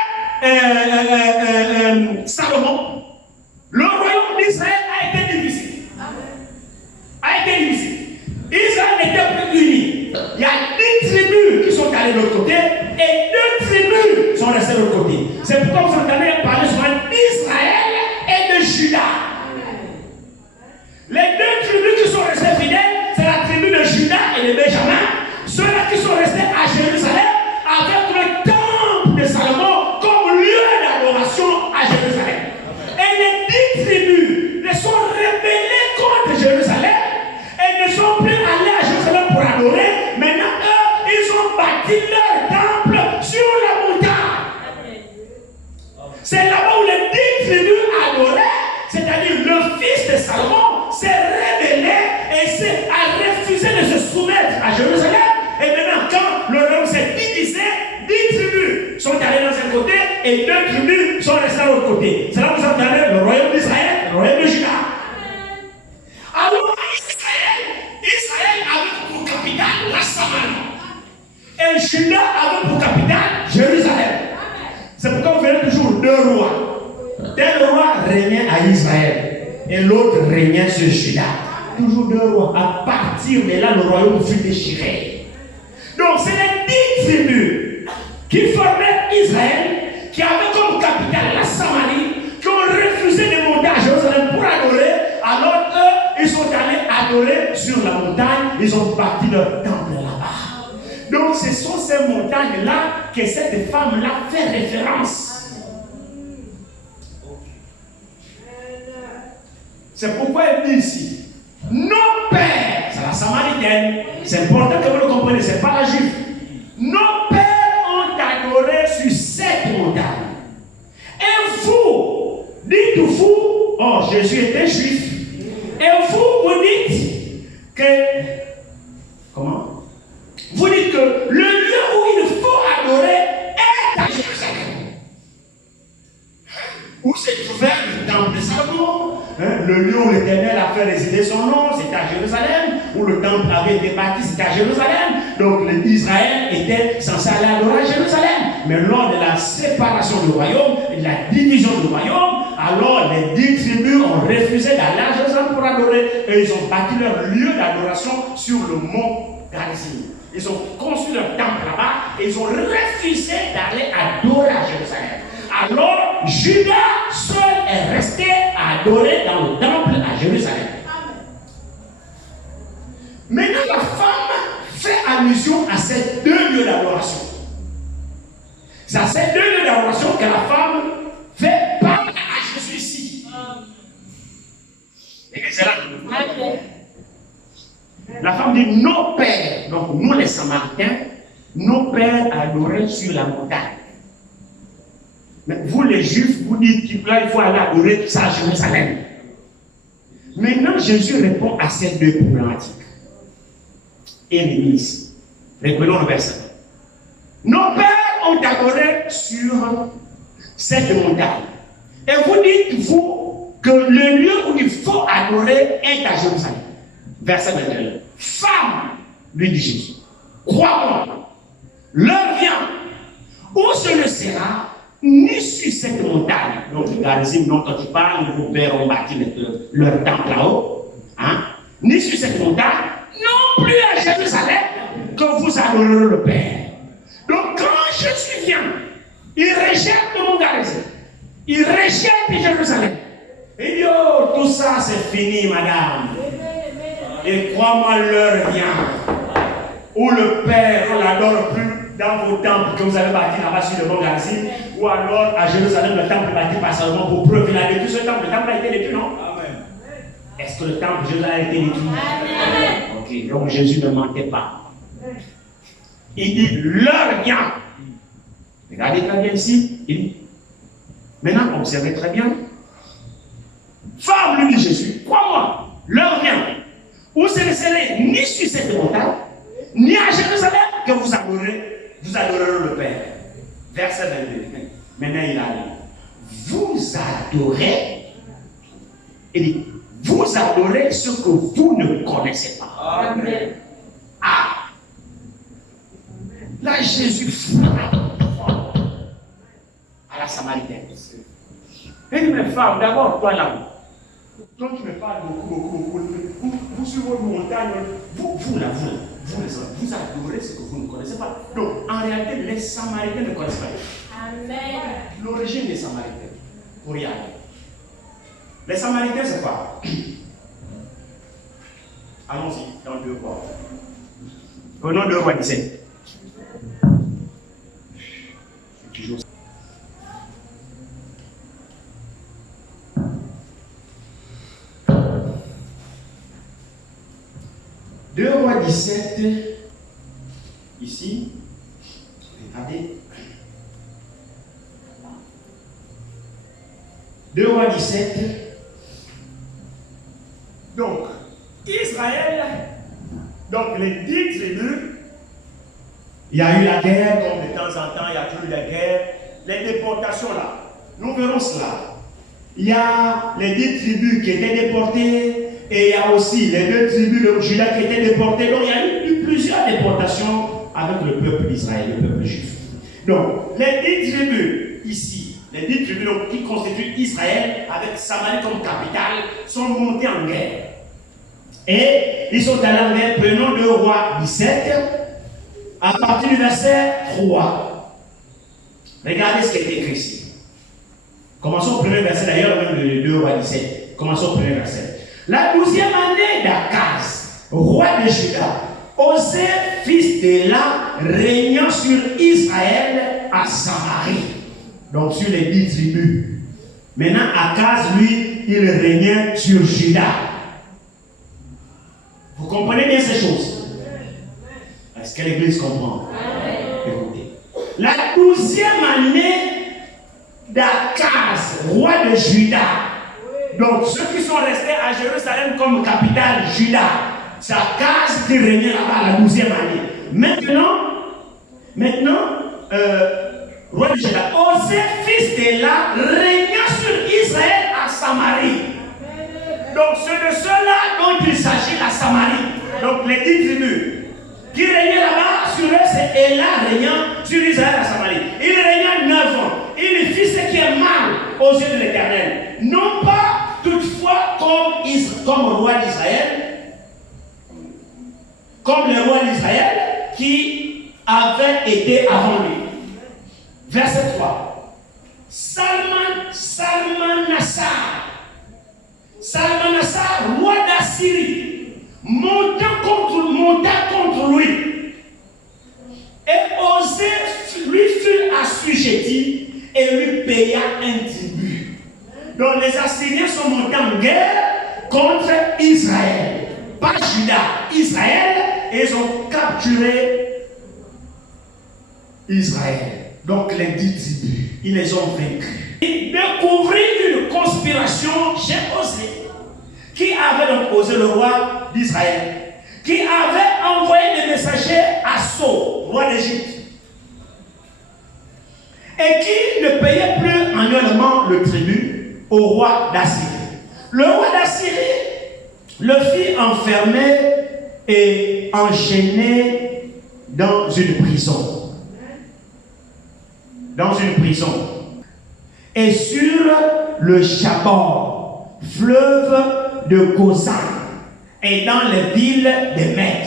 Salomon, le royaume d'Israël a été divisé. Israël n'était plus uni. Il y a 10 tribus qui sont allées de l'autre côté et 2 tribus sont restées de l'autre côté. C'est pourquoi vous entendez parler souvent d'Israël et de Juda. Les 2 tribus qui sont restées fidèles, c'est la tribu de Juda et de Benjamin. Ceux-là qui sont restés à Jérusalem avec le temple de Salomon comme lieu d'adoration à Jérusalem. Et les 10 tribus ne sont rebellées contre Jérusalem et ne sont plus allés à Jérusalem pour adorer. Maintenant, eux, ils ont bâti leur temple sur la montagne. C'est là-bas où les 10 tribus adoraient, c'est-à-dire le fils de Salomon s'est rebellé et a refusé de se soumettre à Jérusalem. Et maintenant, quand le royaume s'est divisé, 10 tribus sont allées dans un côté et 2 tribus sont restées de l'autre côté. C'est là où vous entendez le royaume d'Israël, le royaume de Juda. Alors, Israël avait pour capitale la Samarie. Et Juda avait pour capitale Jérusalem. C'est pourquoi vous verrez toujours 2 rois. Tel roi régnait à Israël et l'autre régnait sur Juda. Toujours 2 rois. À partir de là, le royaume fut déchiré. Donc, c'est les 10 tribus qui formaient Israël, qui avaient comme capitale la Samarie, qui ont refusé de monter à Jérusalem pour adorer. Alors, eux, ils sont allés adorer sur la montagne. Ils ont bâti leur temple là-bas. Donc, ce sont ces montagnes-là que cette femme-là fait référence. C'est pourquoi elle dit ici, nos pères, c'est la Samaritaine, c'est important que vous le compreniez, ce n'est pas la juive. Nos pères ont adoré sur cette montagne. Et vous, dites-vous, oh, Jésus était juif. Et vous dites que, comment? Vous dites que le lieu où il faut adorer est à Jérusalem. Où se trouvait le temple de Salomon, le lieu où l'Éternel a fait résider son nom, c'était à Jérusalem, où le temple avait été bâti, c'était à Jérusalem. Donc Israël était censé aller adorer à Jérusalem. mais lors de la séparation du royaume, de la division du royaume, alors les 10 tribus ont refusé d'aller à Jérusalem pour adorer et ils ont bâti leur lieu d'adoration sur le mont Garizim. Ils ont construit leur temple là-bas et ils ont refusé d'aller adorer à Jérusalem. Alors, Judas seul est resté à adorer dans le temple à Jérusalem. Maintenant, la femme fait allusion à ces deux lieux d'adoration. C'est à ces deux lieux d'adoration que la femme fait part à Jésus ici. Et c'est là. La femme dit, nos pères, donc nous les Samaritains, nos pères adoraient sur la montagne. Mais vous les Juifs, vous dites qu'il faut aller adorer ça à Jérusalem. Maintenant, Jésus répond à ces deux problématiques. Et l'église. Reprenons le verset. Nos pères ont adoré sur cette montagne. Et vous dites, vous, que le lieu où il faut adorer est à Jérusalem. Verset 21. Femme, lui dit Jésus, crois-moi, l'heure vient où ce ne sera ni sur cette montagne. Donc, le Garizim dont tu parles, vos pères ont bâti leur temple là-haut, hein? Ni sur cette montagne, non plus à Jérusalem, que vous adorerez le Père. Donc, quand Jésus vient, il rejette le mont Garizim, il rejette Jérusalem. Il dit, oh, tout ça c'est fini, madame. Et crois-moi, l'heure vient où le Père, on l'adore plus dans vos temples que vous avez bâtis là-bas sur le mont Garizim, ou alors à Jérusalem, le temple bâti par Salomon pour preuve, il a détruit ce temple. Le temple a été détruit, non? Amen. Est-ce que le temple de Jérusalem a été détruit? Amen. Ok, donc Jésus ne mentait pas. Il dit, l'heure vient. Regardez très bien ici. Il dit, maintenant, observez très bien. Femme, lui dit Jésus, crois-moi, l'heure vient où ce ne serait ni sur cette montagne, ni à Jérusalem que vous adorerez le Père. Verset 22. Maintenant, il a dit, vous adorez, il dit, vous adorez ce que vous ne connaissez pas. Amen. Ah! Là, Jésus frappe à la Samaritaine. Il dit, mais femme, d'abord, toi là, toi tu me parles beaucoup, vous sur votre montagne, vous adorez ce que vous ne connaissez pas. Donc, en réalité, les Samaritains ne connaissent pas. Amen. L'origine des Samaritains, pour y aller. Les Samaritains, c'est quoi? Allons-y, dans 2 Rois. Prenons 2 Rois 17. C'est toujours ça. 2 Rois 17, ici, regardez. 2 Rois 17. Donc, Israël, donc les 10 tribus, il y a eu la guerre, comme de temps en temps, il y a toujours eu la guerre. Les déportations là, nous verrons cela. Il y a les 10 tribus qui étaient déportées. Et il y a aussi les 2 tribus de Juda qui étaient déportées. Donc il y a eu plusieurs déportations avec le peuple d'Israël, le peuple juif. Donc les 10 tribus ici, les 10 tribus qui constituent Israël avec Samarie comme capitale, sont montées en guerre. Et ils sont allés en guerre, prenons 2 Rois 17, à partir du verset 3. Regardez ce qui est écrit ici. Commençons au premier verset d'ailleurs, même de 2 Rois 17. Commençons au premier verset. La 12e année d'Akaz, roi de Juda, Osée, fils d'Éla, régnant sur Israël à Samarie. Donc sur les 10 tribus. Maintenant, Akaz, lui, il régnait sur Juda. Vous comprenez bien ces choses? Est-ce que l'Église comprend? Écoutez. La 12e année d'Akaz, roi de Juda. Donc, ceux qui sont restés à Jérusalem comme capitale, Juda, c'est Akaz qui régnait là-bas la 12e année. Maintenant, roi de Juda, Osée, fils d'Éla, régna sur Israël à Samarie. Donc, c'est de cela dont il s'agit, la Samarie. Donc, les 10 tribus. qui régnait là-bas sur eux, c'est Éla régnant sur Israël à Samarie. Il régna 9 ans. Il fit ce qui est mal aux yeux de l'Éternel. Non pas toutefois comme roi d'Israël, comme le roi d'Israël qui avait été avant lui. Verset 3. Salmanassar, roi d'Assyrie, monta contre lui et lui fut assujetti et lui paya un tribut. Donc les Assyriens sont montés en guerre contre Israël, pas Juda, Israël, et ils ont capturé Israël. Donc les 10 tribus, ils les ont vaincus. Il découvrit une conspiration, j'ai osé, qui avait donc osé le roi d'Israël, qui avait envoyé des messagers à Sceaux, roi d'Égypte, et qui ne payait plus annuellement le tribut au roi d'Assyrie. Le roi d'Assyrie le fit enfermer et enchaîner dans une prison. Et sur le Chabor, fleuve de Gozan, et dans les villes des Mèdes.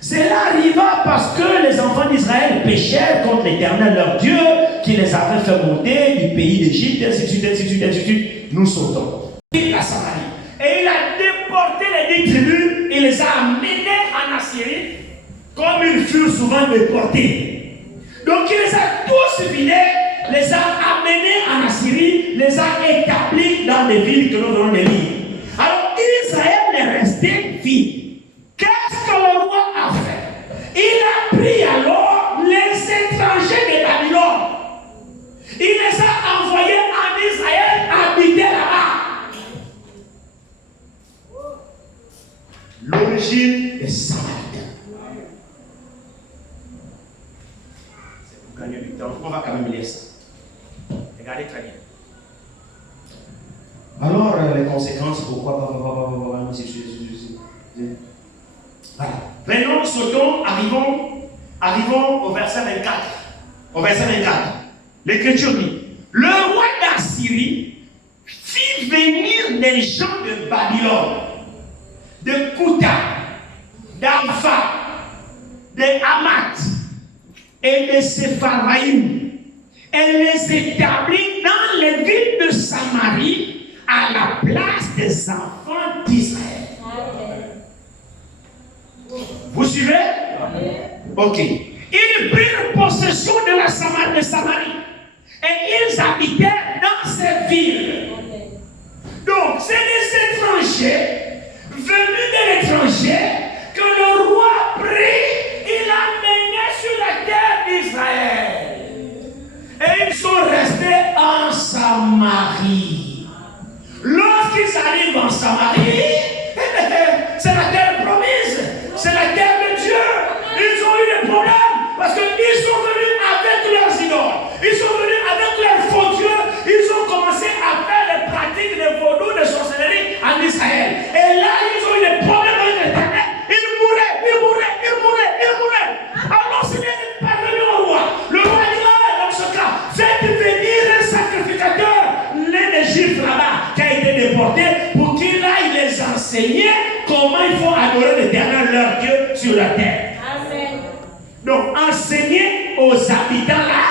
Cela arriva parce que les enfants d'Israël péchèrent contre l'Éternel leur Dieu, qui les avait fait monter du pays d'Égypte, ainsi de suite. Nous sautons. La Samarie. Et il a déporté les 10 tribus, il les a amenés en Assyrie, comme ils furent souvent déportés. Donc il les a tous vidés, les a amenés en Assyrie, les a établis dans des villes que nous venons de lire. Alors Israël est resté vide. Qu'est-ce que le roi a fait? Il a pris alors les étrangers de Babylone. Il les a envoyés en Israël habiter là-bas. L'origine des Samaritains. C'est pour gagner du temps. On va quand même lire ça. Regardez très bien. Alors, les conséquences, pourquoi voilà. Venons, sautons, arrivons au verset 24. Au verset 24. L'Écriture dit: le roi d'Assyrie fit venir des gens de Babylone, de Kouta, d'Alpha, de Hamath et de Sépharaïm, et les établit dans les villes de Samarie à la place des enfants d'Israël. Vous suivez? Ok. Ils prirent possession de la Samarie et ils habitaient dans ces villes. Donc, c'est des étrangers venus de l'étranger que le roi prit, il a mené sur la terre d'Israël. Et ils sont restés en Samarie. Lorsqu'ils arrivent en Samarie, c'est la terre promise, c'est la terre de Dieu. Ils ont eu des problèmes parce qu'ils sont venus avec leurs idoles, ils sont venus avec leurs faux dieux, ils ont commencé à faire des pratiques de vaudou, de sorcellerie en Israël. Et là, ils ont eu des problèmes avec l'Éternel. Ils mouraient. Alors, Seigneur est parvenu au roi. Le roi dit: dans ce cas, faites venir un sacrificateur, l'un des Juifs là-bas, qui a été déporté, pour qu'il aille les enseigner comment il faut adorer l'Éternel, leur Dieu, sur la terre. Amen. Donc, enseigner aux habitants là,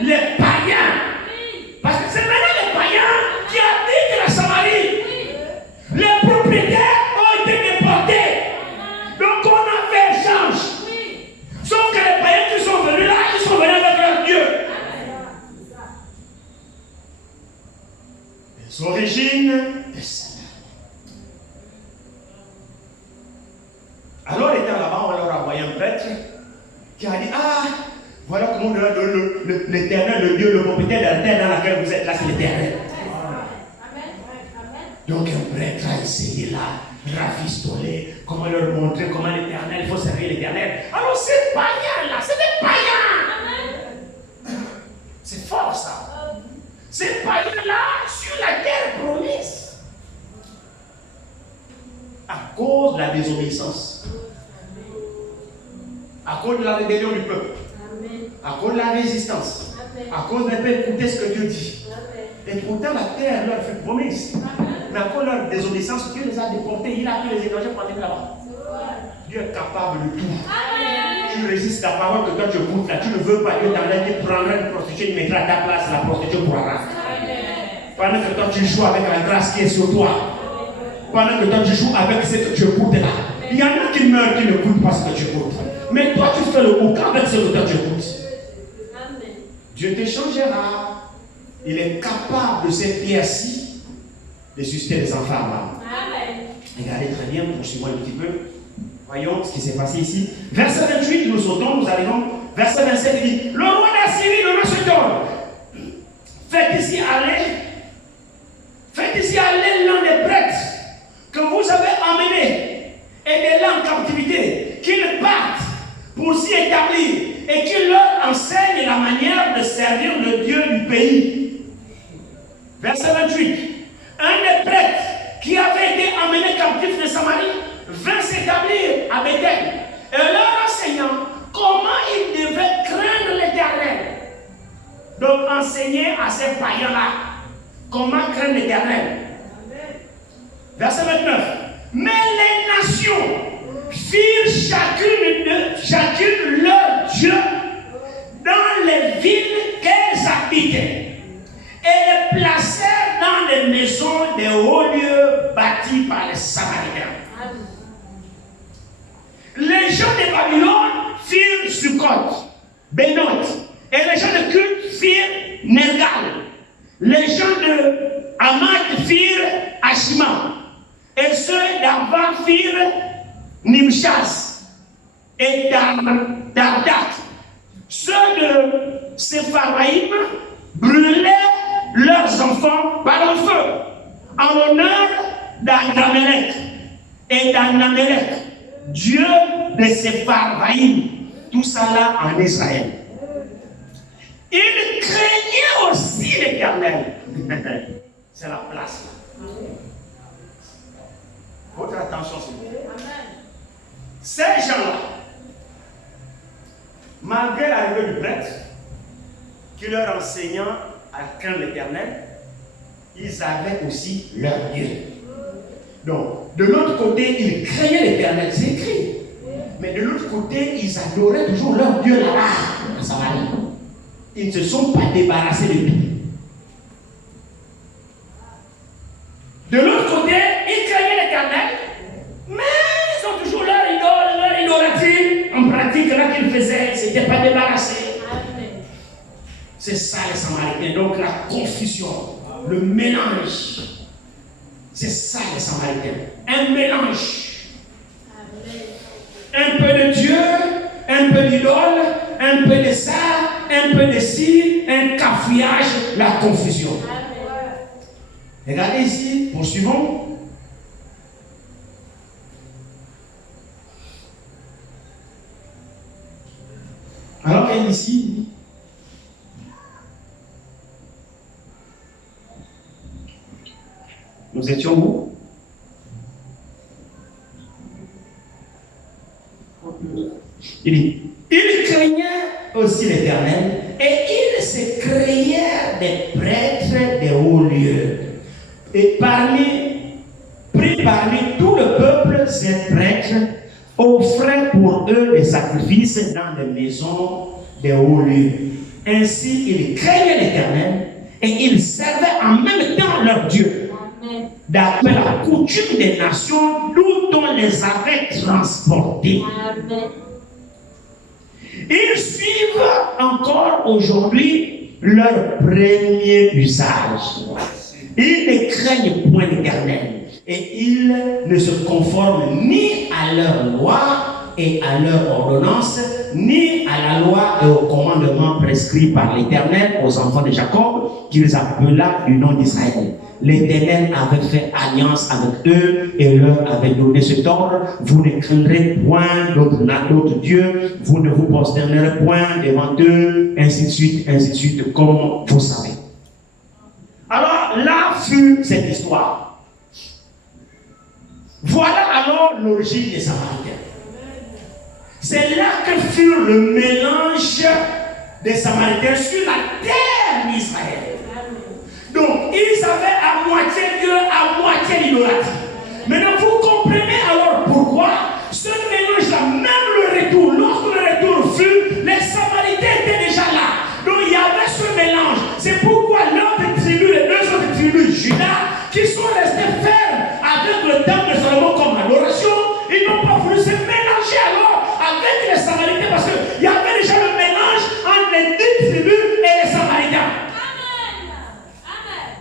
les païens. Parce que c'est maintenant les païens qui habitent la Samarie. Les propriétaires ont été déportés. Donc, on a fait échange. Sauf que les païens qui sont venus là, ils sont venus avec leur Dieu. Les origines de Samarie. Alors, étant là-bas, on leur a envoyé un prêtre qui a dit: voilà comment l'Éternel, le Dieu, le propriétaire de la terre dans laquelle vous êtes là, c'est l'Éternel. Donc un prêtre a essayé là, rafistoler, comment leur montrer comment l'Éternel, il faut servir l'Éternel. Alors ces païens là, c'est des païens. C'est fort ça. Ces païens là, sur la terre promise, à cause de la désobéissance. À cause de la rébellion du peuple. Amen. À cause de la résistance. Amen. À cause d'un peu écouter ce que Dieu dit. Amen. Et pourtant, la terre leur fut promise. Mais à cause de leur désobéissance, Dieu les a déportés. Il a pu les étranger pour aller là-bas. Dieu est capable de tout. Amen. Tu résistes la parole que toi tu écoutes là. Tu ne veux pas Dieu t'enlève, il prendra une prostituée, il mettra à ta place, la prostituée pourra. Pendant que toi tu joues avec la grâce qui est sur toi. Pendant que toi tu joues avec ce que tu écoutes là. Il y en a qui meurent qui n'écoutent pas ce que tu écoutes. Mais toi tu fais le boucan avec ce que toi tu écoutes. Amen. Dieu te changera. Il est capable de cette pierre-ci de susciter des enfants. Amen. Regardez très bien, poursuivons un petit peu. Voyons ce qui s'est passé ici. Verset 28, nous sautons, nous arrivons. Verset 27, il dit: le roi d'Assyrie donna cet ordre. Faites ici aller l'un des prêtres que vous avez emmenés et des là en captivité, qu'ils partent pour s'y établir et qu'ils leur enseignent la manière de servir le Dieu du pays. Verset 28. Un des prêtres qui avait été emmené captif de Samarie vint s'établir à Bethel et leur enseignant comment ils devaient craindre l'Éternel. Donc enseigner à ces païens-là comment craindre l'Éternel. Verset 29. Mais les nations firent chacune leur Dieu dans les villes qu'elles habitaient et les placèrent dans les maisons des hauts lieux bâtis par les Samaritains. Les gens de Babylone firent Sukkot, Benot, et les gens de culte firent Nergal. Les gens de Hamath firent Ashima, et ceux d'Ava firent Nimshas et Dardak. Ceux de Sepharvaïm brûlaient leurs enfants par le feu, en l'honneur d'Adramelech et d'Anamelech, Dieu de Sepharvaïm. Tout ça là en Israël. Ils craignaient aussi l'Éternel. C'est la place là. Votre attention, s'il vous plaît. Ces gens-là, malgré l'arrivée du prêtre, qui leur enseignant à craindre l'Éternel, ils avaient aussi leur Dieu. Donc, de l'autre côté, ils craignaient l'Éternel, c'est écrit. Mais de l'autre côté, ils adoraient toujours leur Dieu là-bas, en Samarie. Ils ne se sont pas débarrassés de tout. De l'autre côté, ils craignaient l'Éternel, mais ils ont toujours leur idole, leur idolâtrie. En pratique, là qu'ils faisaient, ils ne s'étaient pas débarrassés. C'est ça les Samaritains. Donc la confusion, le mélange. C'est ça les Samaritains. Un mélange. Un peu de Dieu, un peu d'idole, un peu de ça, un peu de ci, un cafouillage, la confusion. Regardez ici, poursuivons. Alors, ici, nous étions où? Il dit, ils craignaient aussi l'Éternel et ils se créèrent des prêtres des hauts lieux. Et pris parmi tout le peuple, ces prêtres offraient pour eux des sacrifices dans les maisons des hauts lieux. Ainsi, ils craignaient l'Éternel et ils servaient en même temps leur Dieu, d'après la coutume des nations d'où on les avait transportés. Amen. Ils suivent encore aujourd'hui leur premier usage. Ils ne craignent point l'Éternel et ils ne se conforment ni à leur loi et à leur ordonnance, ni à la loi et aux commandements prescrits par l'Éternel aux enfants de Jacob, qu'ils appela du nom d'Israël. L'Éternel avait fait alliance avec eux et leur avait donné cet ordre: vous ne craindrez point d'autres dieux, vous ne vous prosternerez point devant eux, ainsi de suite, comme vous savez. Alors là fut cette histoire. Voilà alors l'origine des Samaritains. C'est là que fut le mélange des Samaritains sur la terre d'Israël. Donc, ils avaient à moitié Dieu, à moitié l'idolâtrie. Maintenant, vous comprenez alors pourquoi ce mélange-là, même le retour, lorsque le retour fut, les Samaritains étaient déjà là. Donc, il y avait ce mélange. C'est pourquoi l'autre tribu, les deux autres tribus, Juda, qui sont restés fermes avec le temple de Salomon comme adoration, ils n'ont pas voulu se mélanger alors avec les Samaritains parce qu'il y avait déjà le mélange entre les deux tribus et les Samaritains.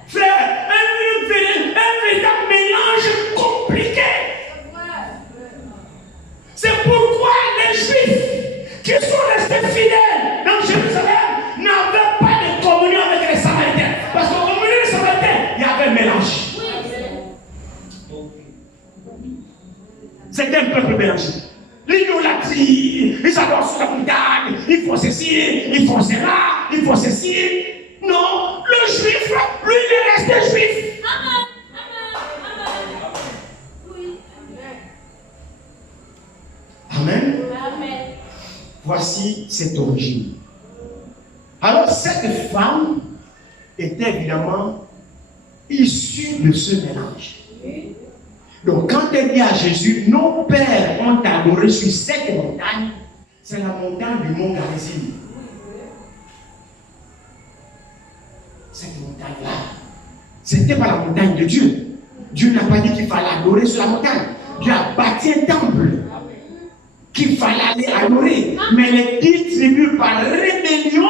Frère, un véritable mélange compliqué. C'est pourquoi les Juifs qui sont restés fidèles dans Jérusalem n'avaient pas de communion avec les Samaritains. Parce qu'au communion des Samaritains, il y avait un mélange. C'était un peuple mélangé. L'idolâtrie, ils adorent sur la montagne, ils font ceci, ils font cela, ils font ceci. Non, le juif, lui, il est resté juif. Amen. Amen. Amen. Voici cette origine. Alors, cette femme était évidemment issue de ce mélange. Donc, quand elle dit à Jésus, nos pères ont adoré sur cette montagne, c'est la montagne du mont Garizim. Cette montagne-là, ce n'était pas la montagne de Dieu. Dieu n'a pas dit qu'il fallait adorer sur la montagne. Dieu a bâti un temple qu'il fallait aller adorer. Mais les 10 tribus, par rébellion,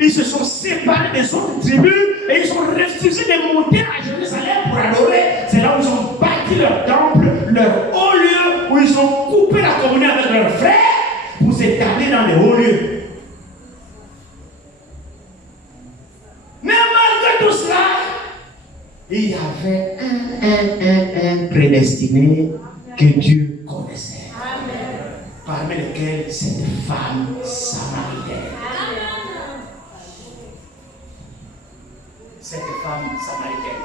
ils se sont séparés des autres tribus et ils ont refusé de monter à Jérusalem pour adorer. C'est là où ils ont bâti leur temple, leur haut lieu, où ils ont coupé la communion avec leurs frères pour s'établir dans les hauts lieux. Mais malgré tout cela, il y avait un prédestiné que Dieu connaissait. Amen. Parmi lesquels cette femme samaritaine. Cette femme samaritaine.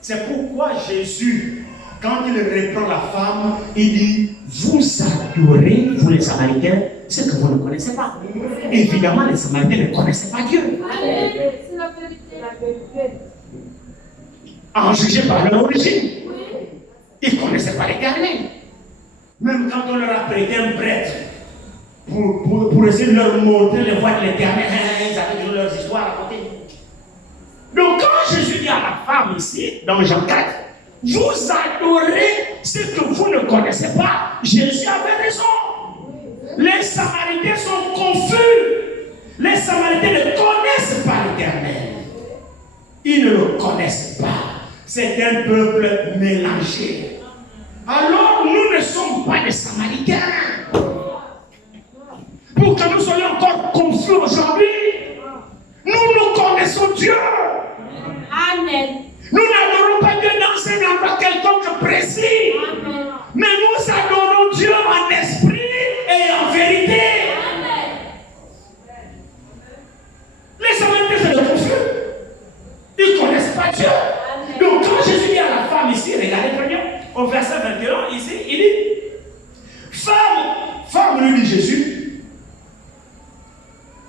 C'est pourquoi Jésus, quand il reprend la femme, il dit, vous adorez, vous les Samaritains, ce que vous ne connaissez pas. Évidemment, les Samaritains ne connaissaient pas Dieu. Amen. C'est la vérité. En jugé par leur origine. Ils ne connaissaient pas l'Éternel. Même quand on leur a prêté un prêtre pour essayer de leur montrer les voies de l'Éternel, ils avaient toujours leurs histoires à raconter. Donc quand Jésus dit à la femme ici, dans Jean 4, vous adorez ce que vous ne connaissez pas, Jésus avait raison. Les Samaritains sont confus. Les Samaritains ne connaissent pas l'Éternel. Ils ne le connaissent pas. C'est un peuple mélangé. Alors nous ne sommes pas des Samaritains. Pour que nous soyons encore confus aujourd'hui, nous connaissons Dieu. Amen. Nous n'adorons pas Dieu dans un endroit quelconque précis. Amen. Mais nous adorons Dieu en esprit et en vérité. Amen. Les Samaritains, c'est le confus. Ils ne connaissent pas Dieu. Donc quand Jésus dit à la femme ici, regardez très bien, au verset 21, ici, il dit, femme lui dit Jésus.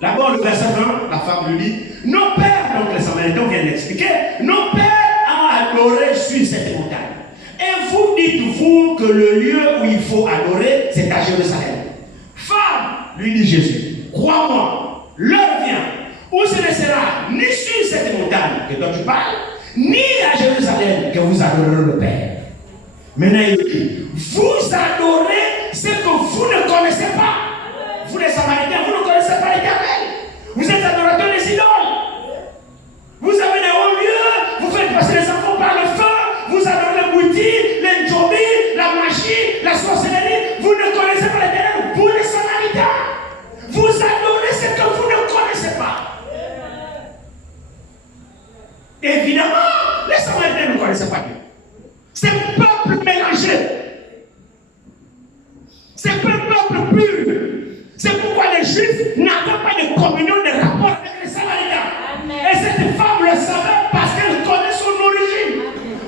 D'abord le verset 20, la femme lui dit, nos pères, donc les Samaritains viennent d'expliquer, nos pères ont adoré sur cette montagne. Et vous dites-vous que le lieu où il faut adorer, c'est à Jérusalem. Femme, lui dit Jésus, crois-moi, l'heure vient où ce ne sera ni sur cette montagne que dont tu parles, ni à Jérusalem que vous adorerez le Père. Maintenant il dit, vous adorez ce que vous ne connaissez pas. Vous les Samaritains, vous ne connaissez pas l'Éternel. Vous êtes adorateurs des idoles. Vous avez des hauts lieux, vous faites passer les enfants par le feu, vous adorez le bouti, les njobi, la magie, la sorcellerie. Vous ne connaissez pas l'Éternel, vous les Samaritains. Vous adorez ce que vous ne connaissez pas. Évidemment, les Samaritains ne connaissaient pas Dieu. C'est un peuple mélangé. C'est un peuple pur. C'est pourquoi les Juifs n'avaient pas de communion, de rapport avec les Samaritains. Et cette femme le savait parce qu'elle connaît son origine.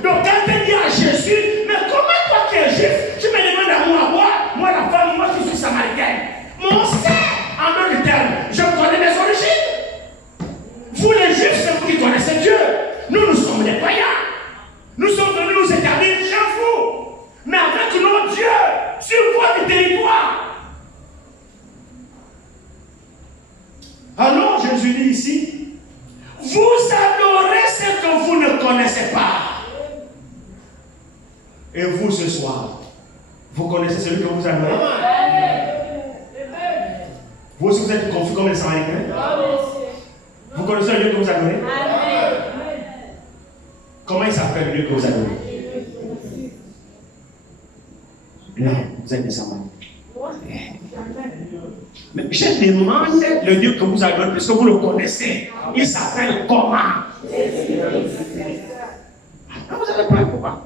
Donc quand elle dit à Jésus, mais comment toi qui es Juif, tu me demandes à moi, la femme, moi qui suis Samaritaine. connaissait pas. Et vous, ce soir, vous connaissez celui que vous adorez. Vous aussi, vous êtes confus comme les Samaritains. Vous connaissez le Dieu que vous adorez. Comment il s'appelle le Dieu que vous adorez? Non, vous êtes des Samaritains. Mais je demande le Dieu que vous adorez, puisque vous le connaissez. Il s'appelle comment? Vous avez peur pourquoi?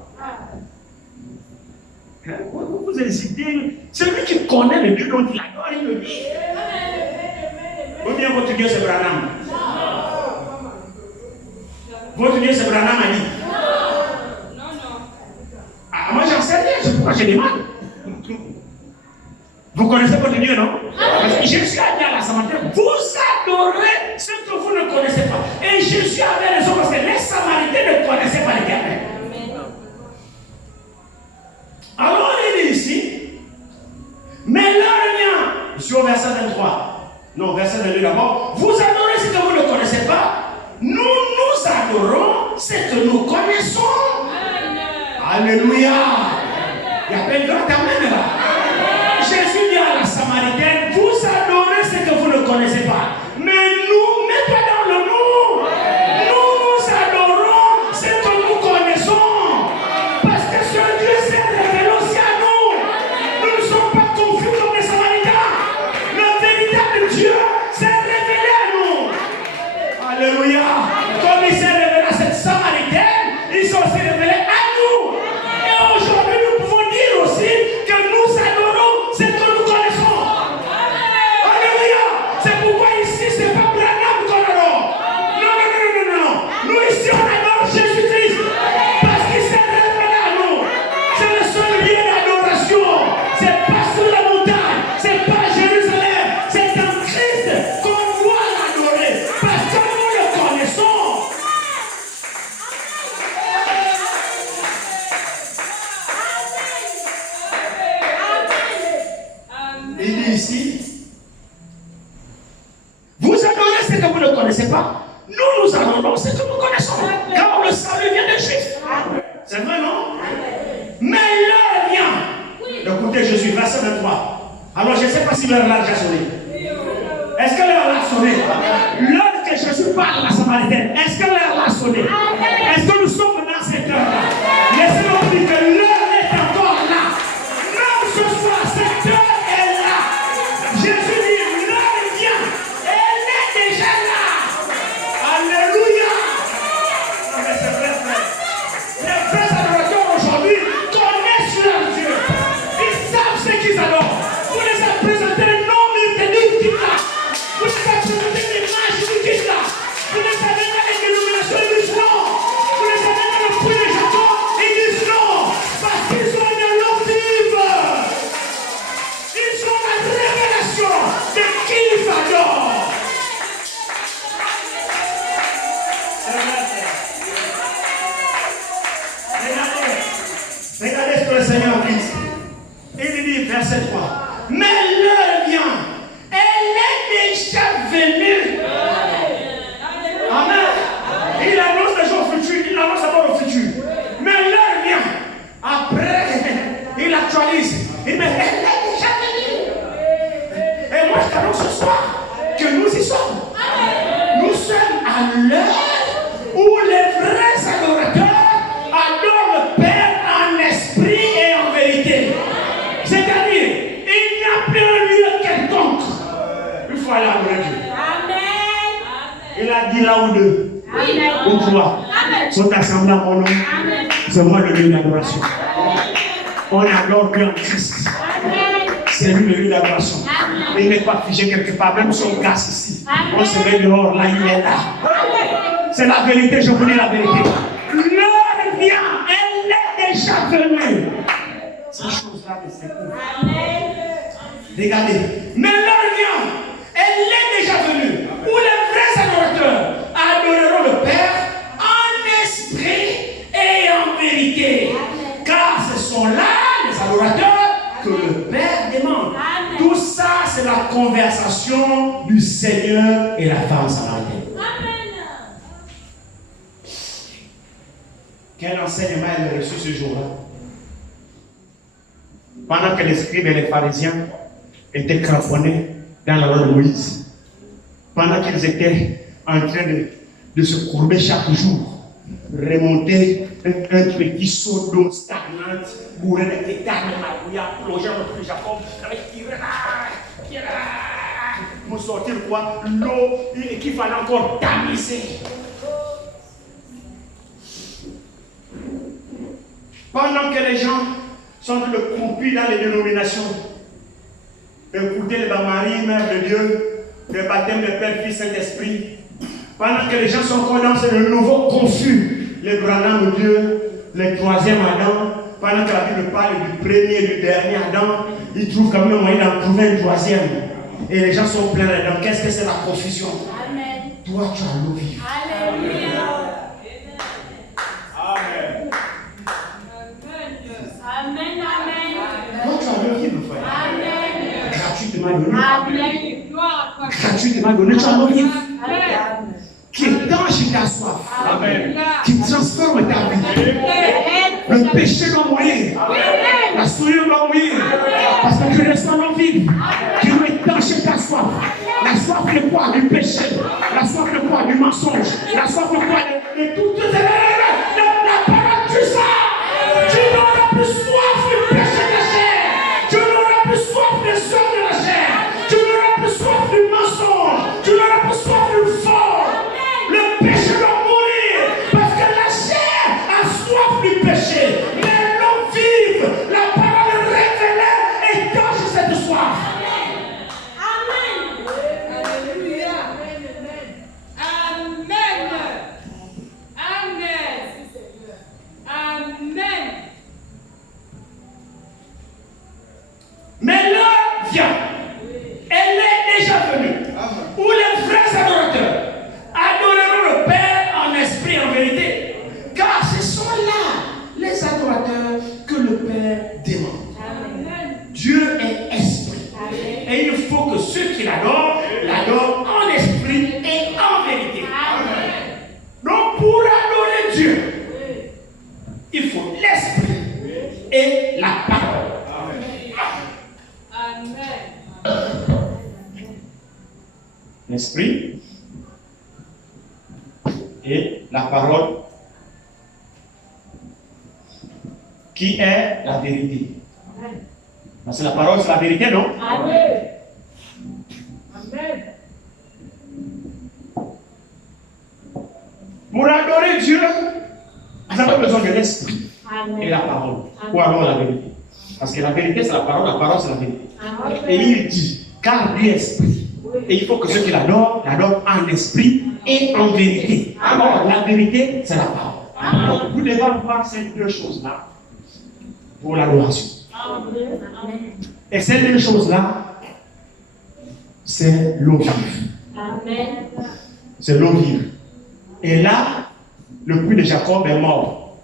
Vous hésitez. Celui qui connaît le Dieu dont il adore, il le dit. Ou bien votre Dieu c'est Branham? Votre Dieu c'est Branham a dit? Non. Ah, moi j'en sais rien, c'est pourquoi je demande. Vous connaissez votre Dieu, non? Parce que Jésus a dit à la Samaritaine, vous adorez ce que vous ne connaissez pas. Et Jésus avait raison parce que les Samaritains ne connaissaient pas l'Éternel. Alors il dit ici, mais l'heure vient, je suis au verset 23, non, verset 22 d'abord, vous adorez ce que vous ne connaissez pas, nous adorons ce que nous connaissons. Alléluia. Il y a pas une grande amen là. Jésus dit à la Samaritaine, vous adorez ce que vous ne connaissez pas, mais nous, mets-toi dans le nous, nous adorons ce que nous connaissons, parce que ce Dieu s'est révélé aussi à nous. Nous ne sommes pas confus comme les Samaritains. Le véritable Dieu s'est révélé à nous. Alléluia. Comme il s'est révélé à cette Samaritaine, il s'est aussi révélé à nous. Et aujourd'hui, nous pouvons dire aussi que nous adorons ce que nous connaissons. Alléluia. C'est pourquoi ici, ce n'est pas Branham qu'on adore. Non. Nous ici, on adore Jésus-Christ. Parce qu'il s'est révélé à nous. C'est le seul lieu d'adoration. C'est pas sur la montagne. C'est pas à Jérusalem. C'est en Christ qu'on doit l'adorer. Parce que nous le connaissons. Il dit ici, vous adorez ce que vous ne connaissez pas. Nous adorons ce que nous connaissons. Car le salut vient de Jésus. C'est vrai, non? Mais l'heure vient. Écoutez Jésus, verset 23. Alors je ne sais pas si l'heure là a déjà sonné. Est-ce que l'heure là a sonné? L'heure que Jésus parle à la Samaritaine, est-ce que l'heure là a sonné? Est-ce que nous sommes dans cette heure-là? Laissez-moi dire que l'heure est encore là. Même ce soir, cette heure est là. Jésus dit, l'heure vient. Elle est déjà là. Alléluia. Non, mais c'est vrai, frère. Les vrais adorateurs aujourd'hui connaissent leur Dieu. Ils savent ce qu'ils adorent. Vous les avez présenté le nom mythique qui là. Vous les avez présenté l'image mythique là. Vous les avez dans les dénominations, ils disent non. Vous les avez dans le puits de Jacob, ils disent non. Parce qu'ils sont une offensive. Ils sont la révélation de qui ils adorent. Regardez ce que le Seigneur dit. Il dit, verset 3. Mais l'heure vient. Elle est déjà venue. Amen. Il annonce les jours futurs. Il annonce d'abord le futur. Mais l'heure vient. Après, il actualise. Il dit, mais elle est déjà venue. Et moi, je t'annonce ce soir que nous y sommes. Nous sommes à l'heure où les vrais adorateurs adorent le Père en esprit et en vérité. C'est-à-dire, il n'y a plus un lieu quelconque. Il faut aller adorer Dieu. Il a dit là ou deux. Ou trois. Sont assemblés à mon nom. C'est moi le lieu d'adoration. On adore Dieu en Christ. C'est lui le lieu d'adoration. Mais il n'est pas figé quelque part. Même si on casse ici, on se met dehors, là, il est là. C'est la vérité, je vous dis la vérité. L'heure vient, elle est déjà venue. Ces choses-là, c'est cool. Regardez. Mais l'heure vient, elle est déjà venue. Où les vrais adorateurs adoreront le Père en esprit et en vérité. Car ce sont là les adorateurs que le Père demande. Tout ça, c'est la conversation du Seigneur et la femme samaritaine. Quel enseignement elle a reçu ce jour-là? Pendant que les scribes et les pharisiens étaient cramponnés dans la loi de Moïse, pendant qu'ils étaient en train de se courber chaque jour, remonter un petit seau d'eau stagnante, bourré de tétane, de marbouillard, plonger dans le puits Jacob, avec tirer, pour sortir quoi? L'eau qu'il fallait encore tamiser. Pendant que les gens sont en train de couper dans les dénominations, écouter les Marie, Mère de Dieu, le baptême de Père, Fils, Saint-Esprit, pendant que les gens sont encore dans ce nouveau confus, les Branham de Dieu, le troisième Adam, pendant que la Bible parle du premier et du dernier Adam, ils trouvent quand même un moyen d'en trouver un troisième. Et les gens sont pleins dedans. Qu'est-ce que c'est la confusion? Amen. Toi, tu as l'eau vive. Alléluia. Amen. Amen. Amen. Toi, tu as l'eau vive, frère. Amen. Gratuitement donné. Amen. Gloire à toi. Gratuitement donné, tu as l'eau vive. Amen. Qui étanche ta soif. Amen. Qui transforme ta vie. Amen. Le péché doit mourir. La souillure doit mourir. Parce que tu reçois l'eau vive. Qui doit étancher ta soif. La soif de quoi? Du péché. La soif de quoi? Du mensonge. La soif de quoi? De toutes la parole du sang. Tu n'auras plus soif du péché de la chair. Tu n'auras plus soif des œuvres de la chair. Tu n'auras plus soif du mensonge. Tu n'auras plus soif du faux. Le péché doit mourir. Parce que la chair a soif du péché. Mais l'eau vive, la parole révélée, étanche cette soif. Amen. Alléluia. Amen. Amen. Amen. Mais l'heure vient, elle est déjà venue, où les vrais adorateurs adoreront le Père en esprit et en vérité, car ce sont là les adorateurs que le Père demande. Amen. Dieu est esprit, et il faut que ceux qui l'adorent, l'adorent en esprit et en vérité. Amen. Donc pour adorer Dieu, il faut l'esprit et la parole. Amen. L'esprit et la parole qui est la vérité. Parce que la parole c'est la vérité, non? Amen. Amen. Pour adorer Dieu, vous avez besoin de l'esprit et la parole. Ou alors la vérité. Parce que la vérité c'est la parole c'est la vérité. Et il dit, car Dieu est esprit. Et il faut que ceux qui l'adorent en esprit et en vérité. Alors, la vérité, c'est la parole. Donc, vous devez voir ces deux choses-là pour l'adoration. Et ces deux choses-là, c'est l'eau vive. Amen. C'est l'eau vive. Et là, le puits de Jacob est mort.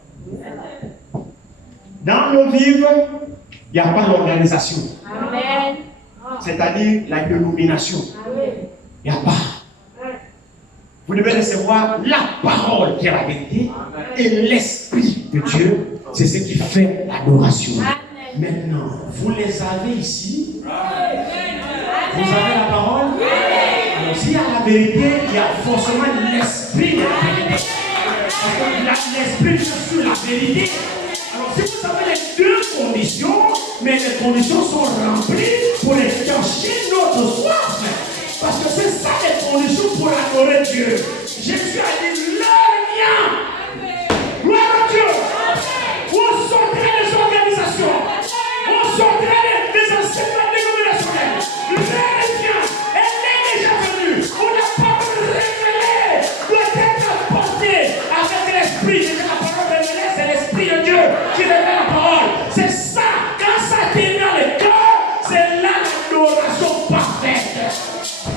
Dans l'eau vive, il n'y a pas d'organisation. Amen. C'est-à-dire la dénomination. Il n'y a pas. Vous devez recevoir la parole qui est la vérité et l'esprit de Dieu. C'est ce qui fait l'adoration. Maintenant, vous les avez ici. Vous avez la parole. Alors, s'il y a la vérité, il y a forcément l'esprit de la vérité. Parce que l'esprit vient sur la vérité. Alors, si vous avez les deux conditions, mais les conditions sont remplies pour étancher notre soif. Parce que c'est ça les conditions pour adorer Dieu. Jésus a dit, l'heure vient. Gloire à Dieu. On sortira des organisations. On sortira des enseignements dénominationnels. L'heure vient. Elle est déjà venue. On n'a pas révélé. Doit être apportée avec l'esprit. Et la parole révélée, c'est l'esprit de Dieu qui révèle la parole. C'est ça. Quand ça atteint dans le cœur, c'est là l'adoration parfaite.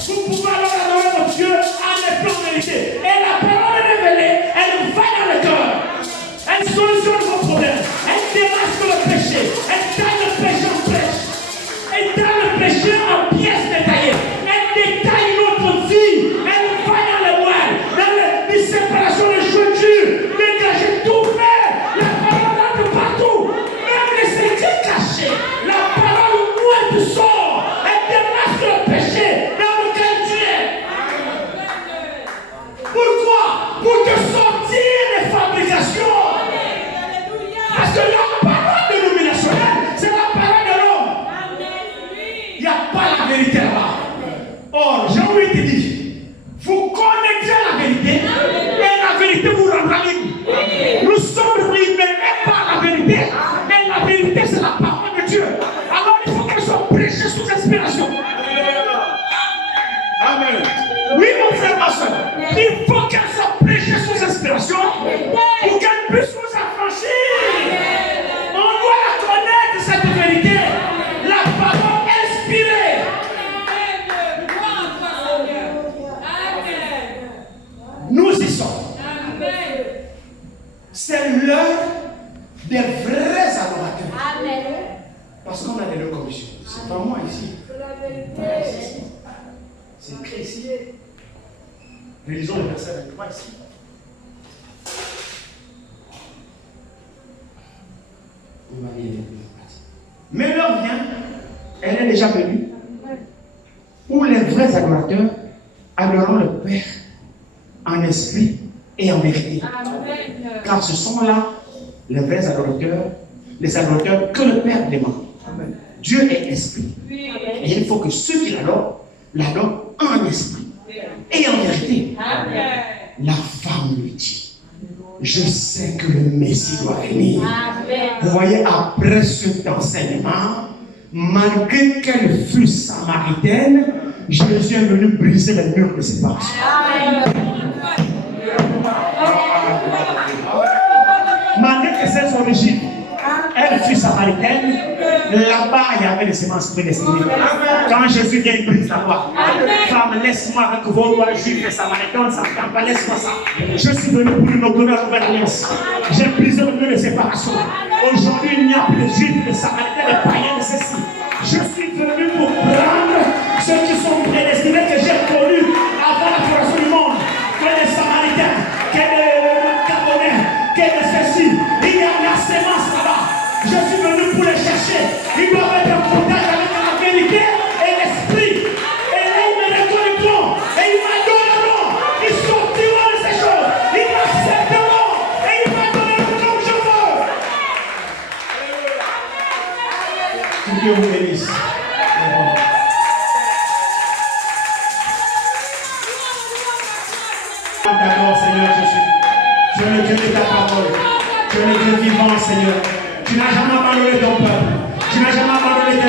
Vous pouvez alors adorer votre Dieu en esprit en vérité. Et la parole révélée, elle va C'est l'heure des vrais adorateurs. Amen. Parce qu'on a des deux commissions. C'est pas moi ici. C'est la vérité. C'est écrit ici. Lisons le verset 23 ici. On va lire. Mais l'heure vient, elle est déjà venue, où les vrais adorateurs adoreront le Père en esprit et en vérité. Amen. Car ce sont là les vrais adorateurs, les adorateurs que le Père demande. Dieu est esprit. Et il faut que ceux qui l'adorent en esprit et en vérité. Amen. La femme lui dit, je sais que le Messie doit venir. Amen. Vous voyez, après cet enseignement, malgré qu'elle fût samaritaine, Jésus est venu briser les murs de séparation. Malgré que c'est son origine, elle fut samaritaine, là-bas il y avait les semences prédestinées. Quand Jésus vient, il brise la voie. Femme, laisse-moi avec vos lois juifs et samaritains, on ne s'entend pas, laisse-moi ça. Je suis venu pour inaugurer la nouvelle alliance. J'ai brisé le mur de séparation. Aujourd'hui, il n'y a plus de juifs, de samaritains, de païens, de ceci. Je suis venu pour prendre ceux qui sont prédestinés, que j'ai connus avant la création du monde, que les samaritains, que les Gabonais, que les ceci. Il y a la sémence là-bas. Je suis venu pour les chercher. Ils doivent être en contact avec la vérité et l'esprit. Et là, ils me reconnaîtront. Et ils m'adoreront. Ils sortiront de ces choses. Ils m'accepteront. Et ils m'adoreront comme je veux. Que Dieu vous bénisse. D'abord, Seigneur Jésus. Tu es le Dieu de ta parole. Tu es le Dieu vivant, Seigneur. Tu n'as jamais abandonné ton peuple. Tu n'as jamais abandonné ton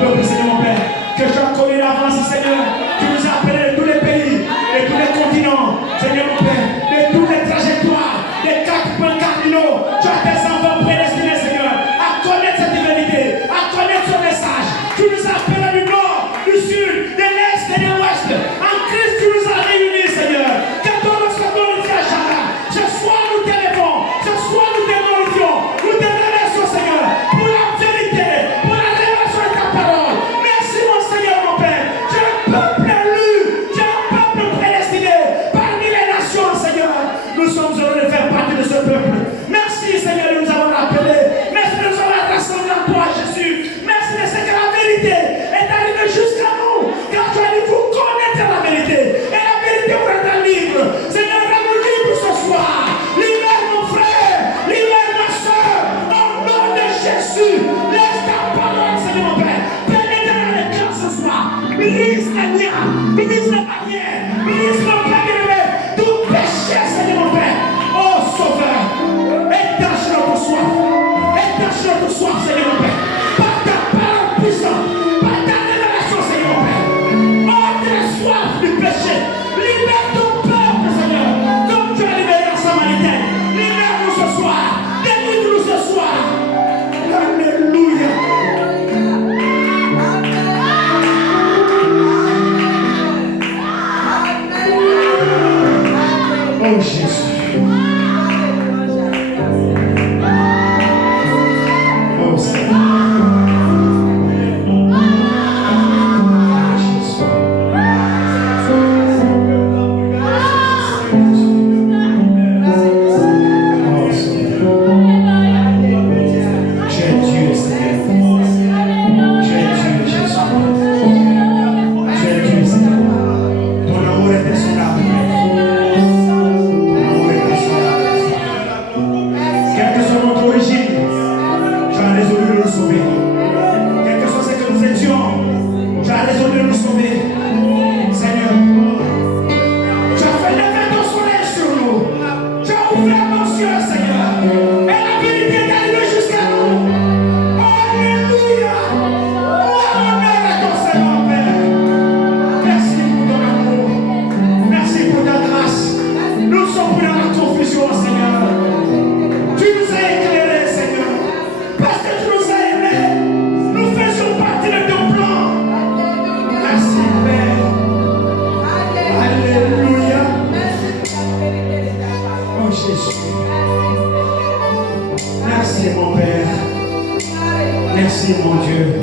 peuple, Seigneur mon Père. Que tu as connu l'avance, Seigneur. Tu nous as appelés de tous les pays, de tous les continents, Seigneur mon Père, de toutes les trajectoires, des 4 points cardinaux. Tu as tes enfants prédestinés, Seigneur, à connaître cette vérité, à connaître son message. Tu nous as appelés du nord, du sud, de l'est et de l'ouest. En Christ, tu nous as réunis, Seigneur. Que ton nom soit glorifié à chacun. Ce soir, nous t'élevons. Ce soir, nous te glorifions. Nous te remercions, Seigneur, pour la vérité, pour la révélation de ta parole. Merci, mon Seigneur, mon Père. Tu es un peuple élu. Tu es un peuple prédestiné parmi les nations, Seigneur, Jésus. Merci mon Père. Merci mon Dieu.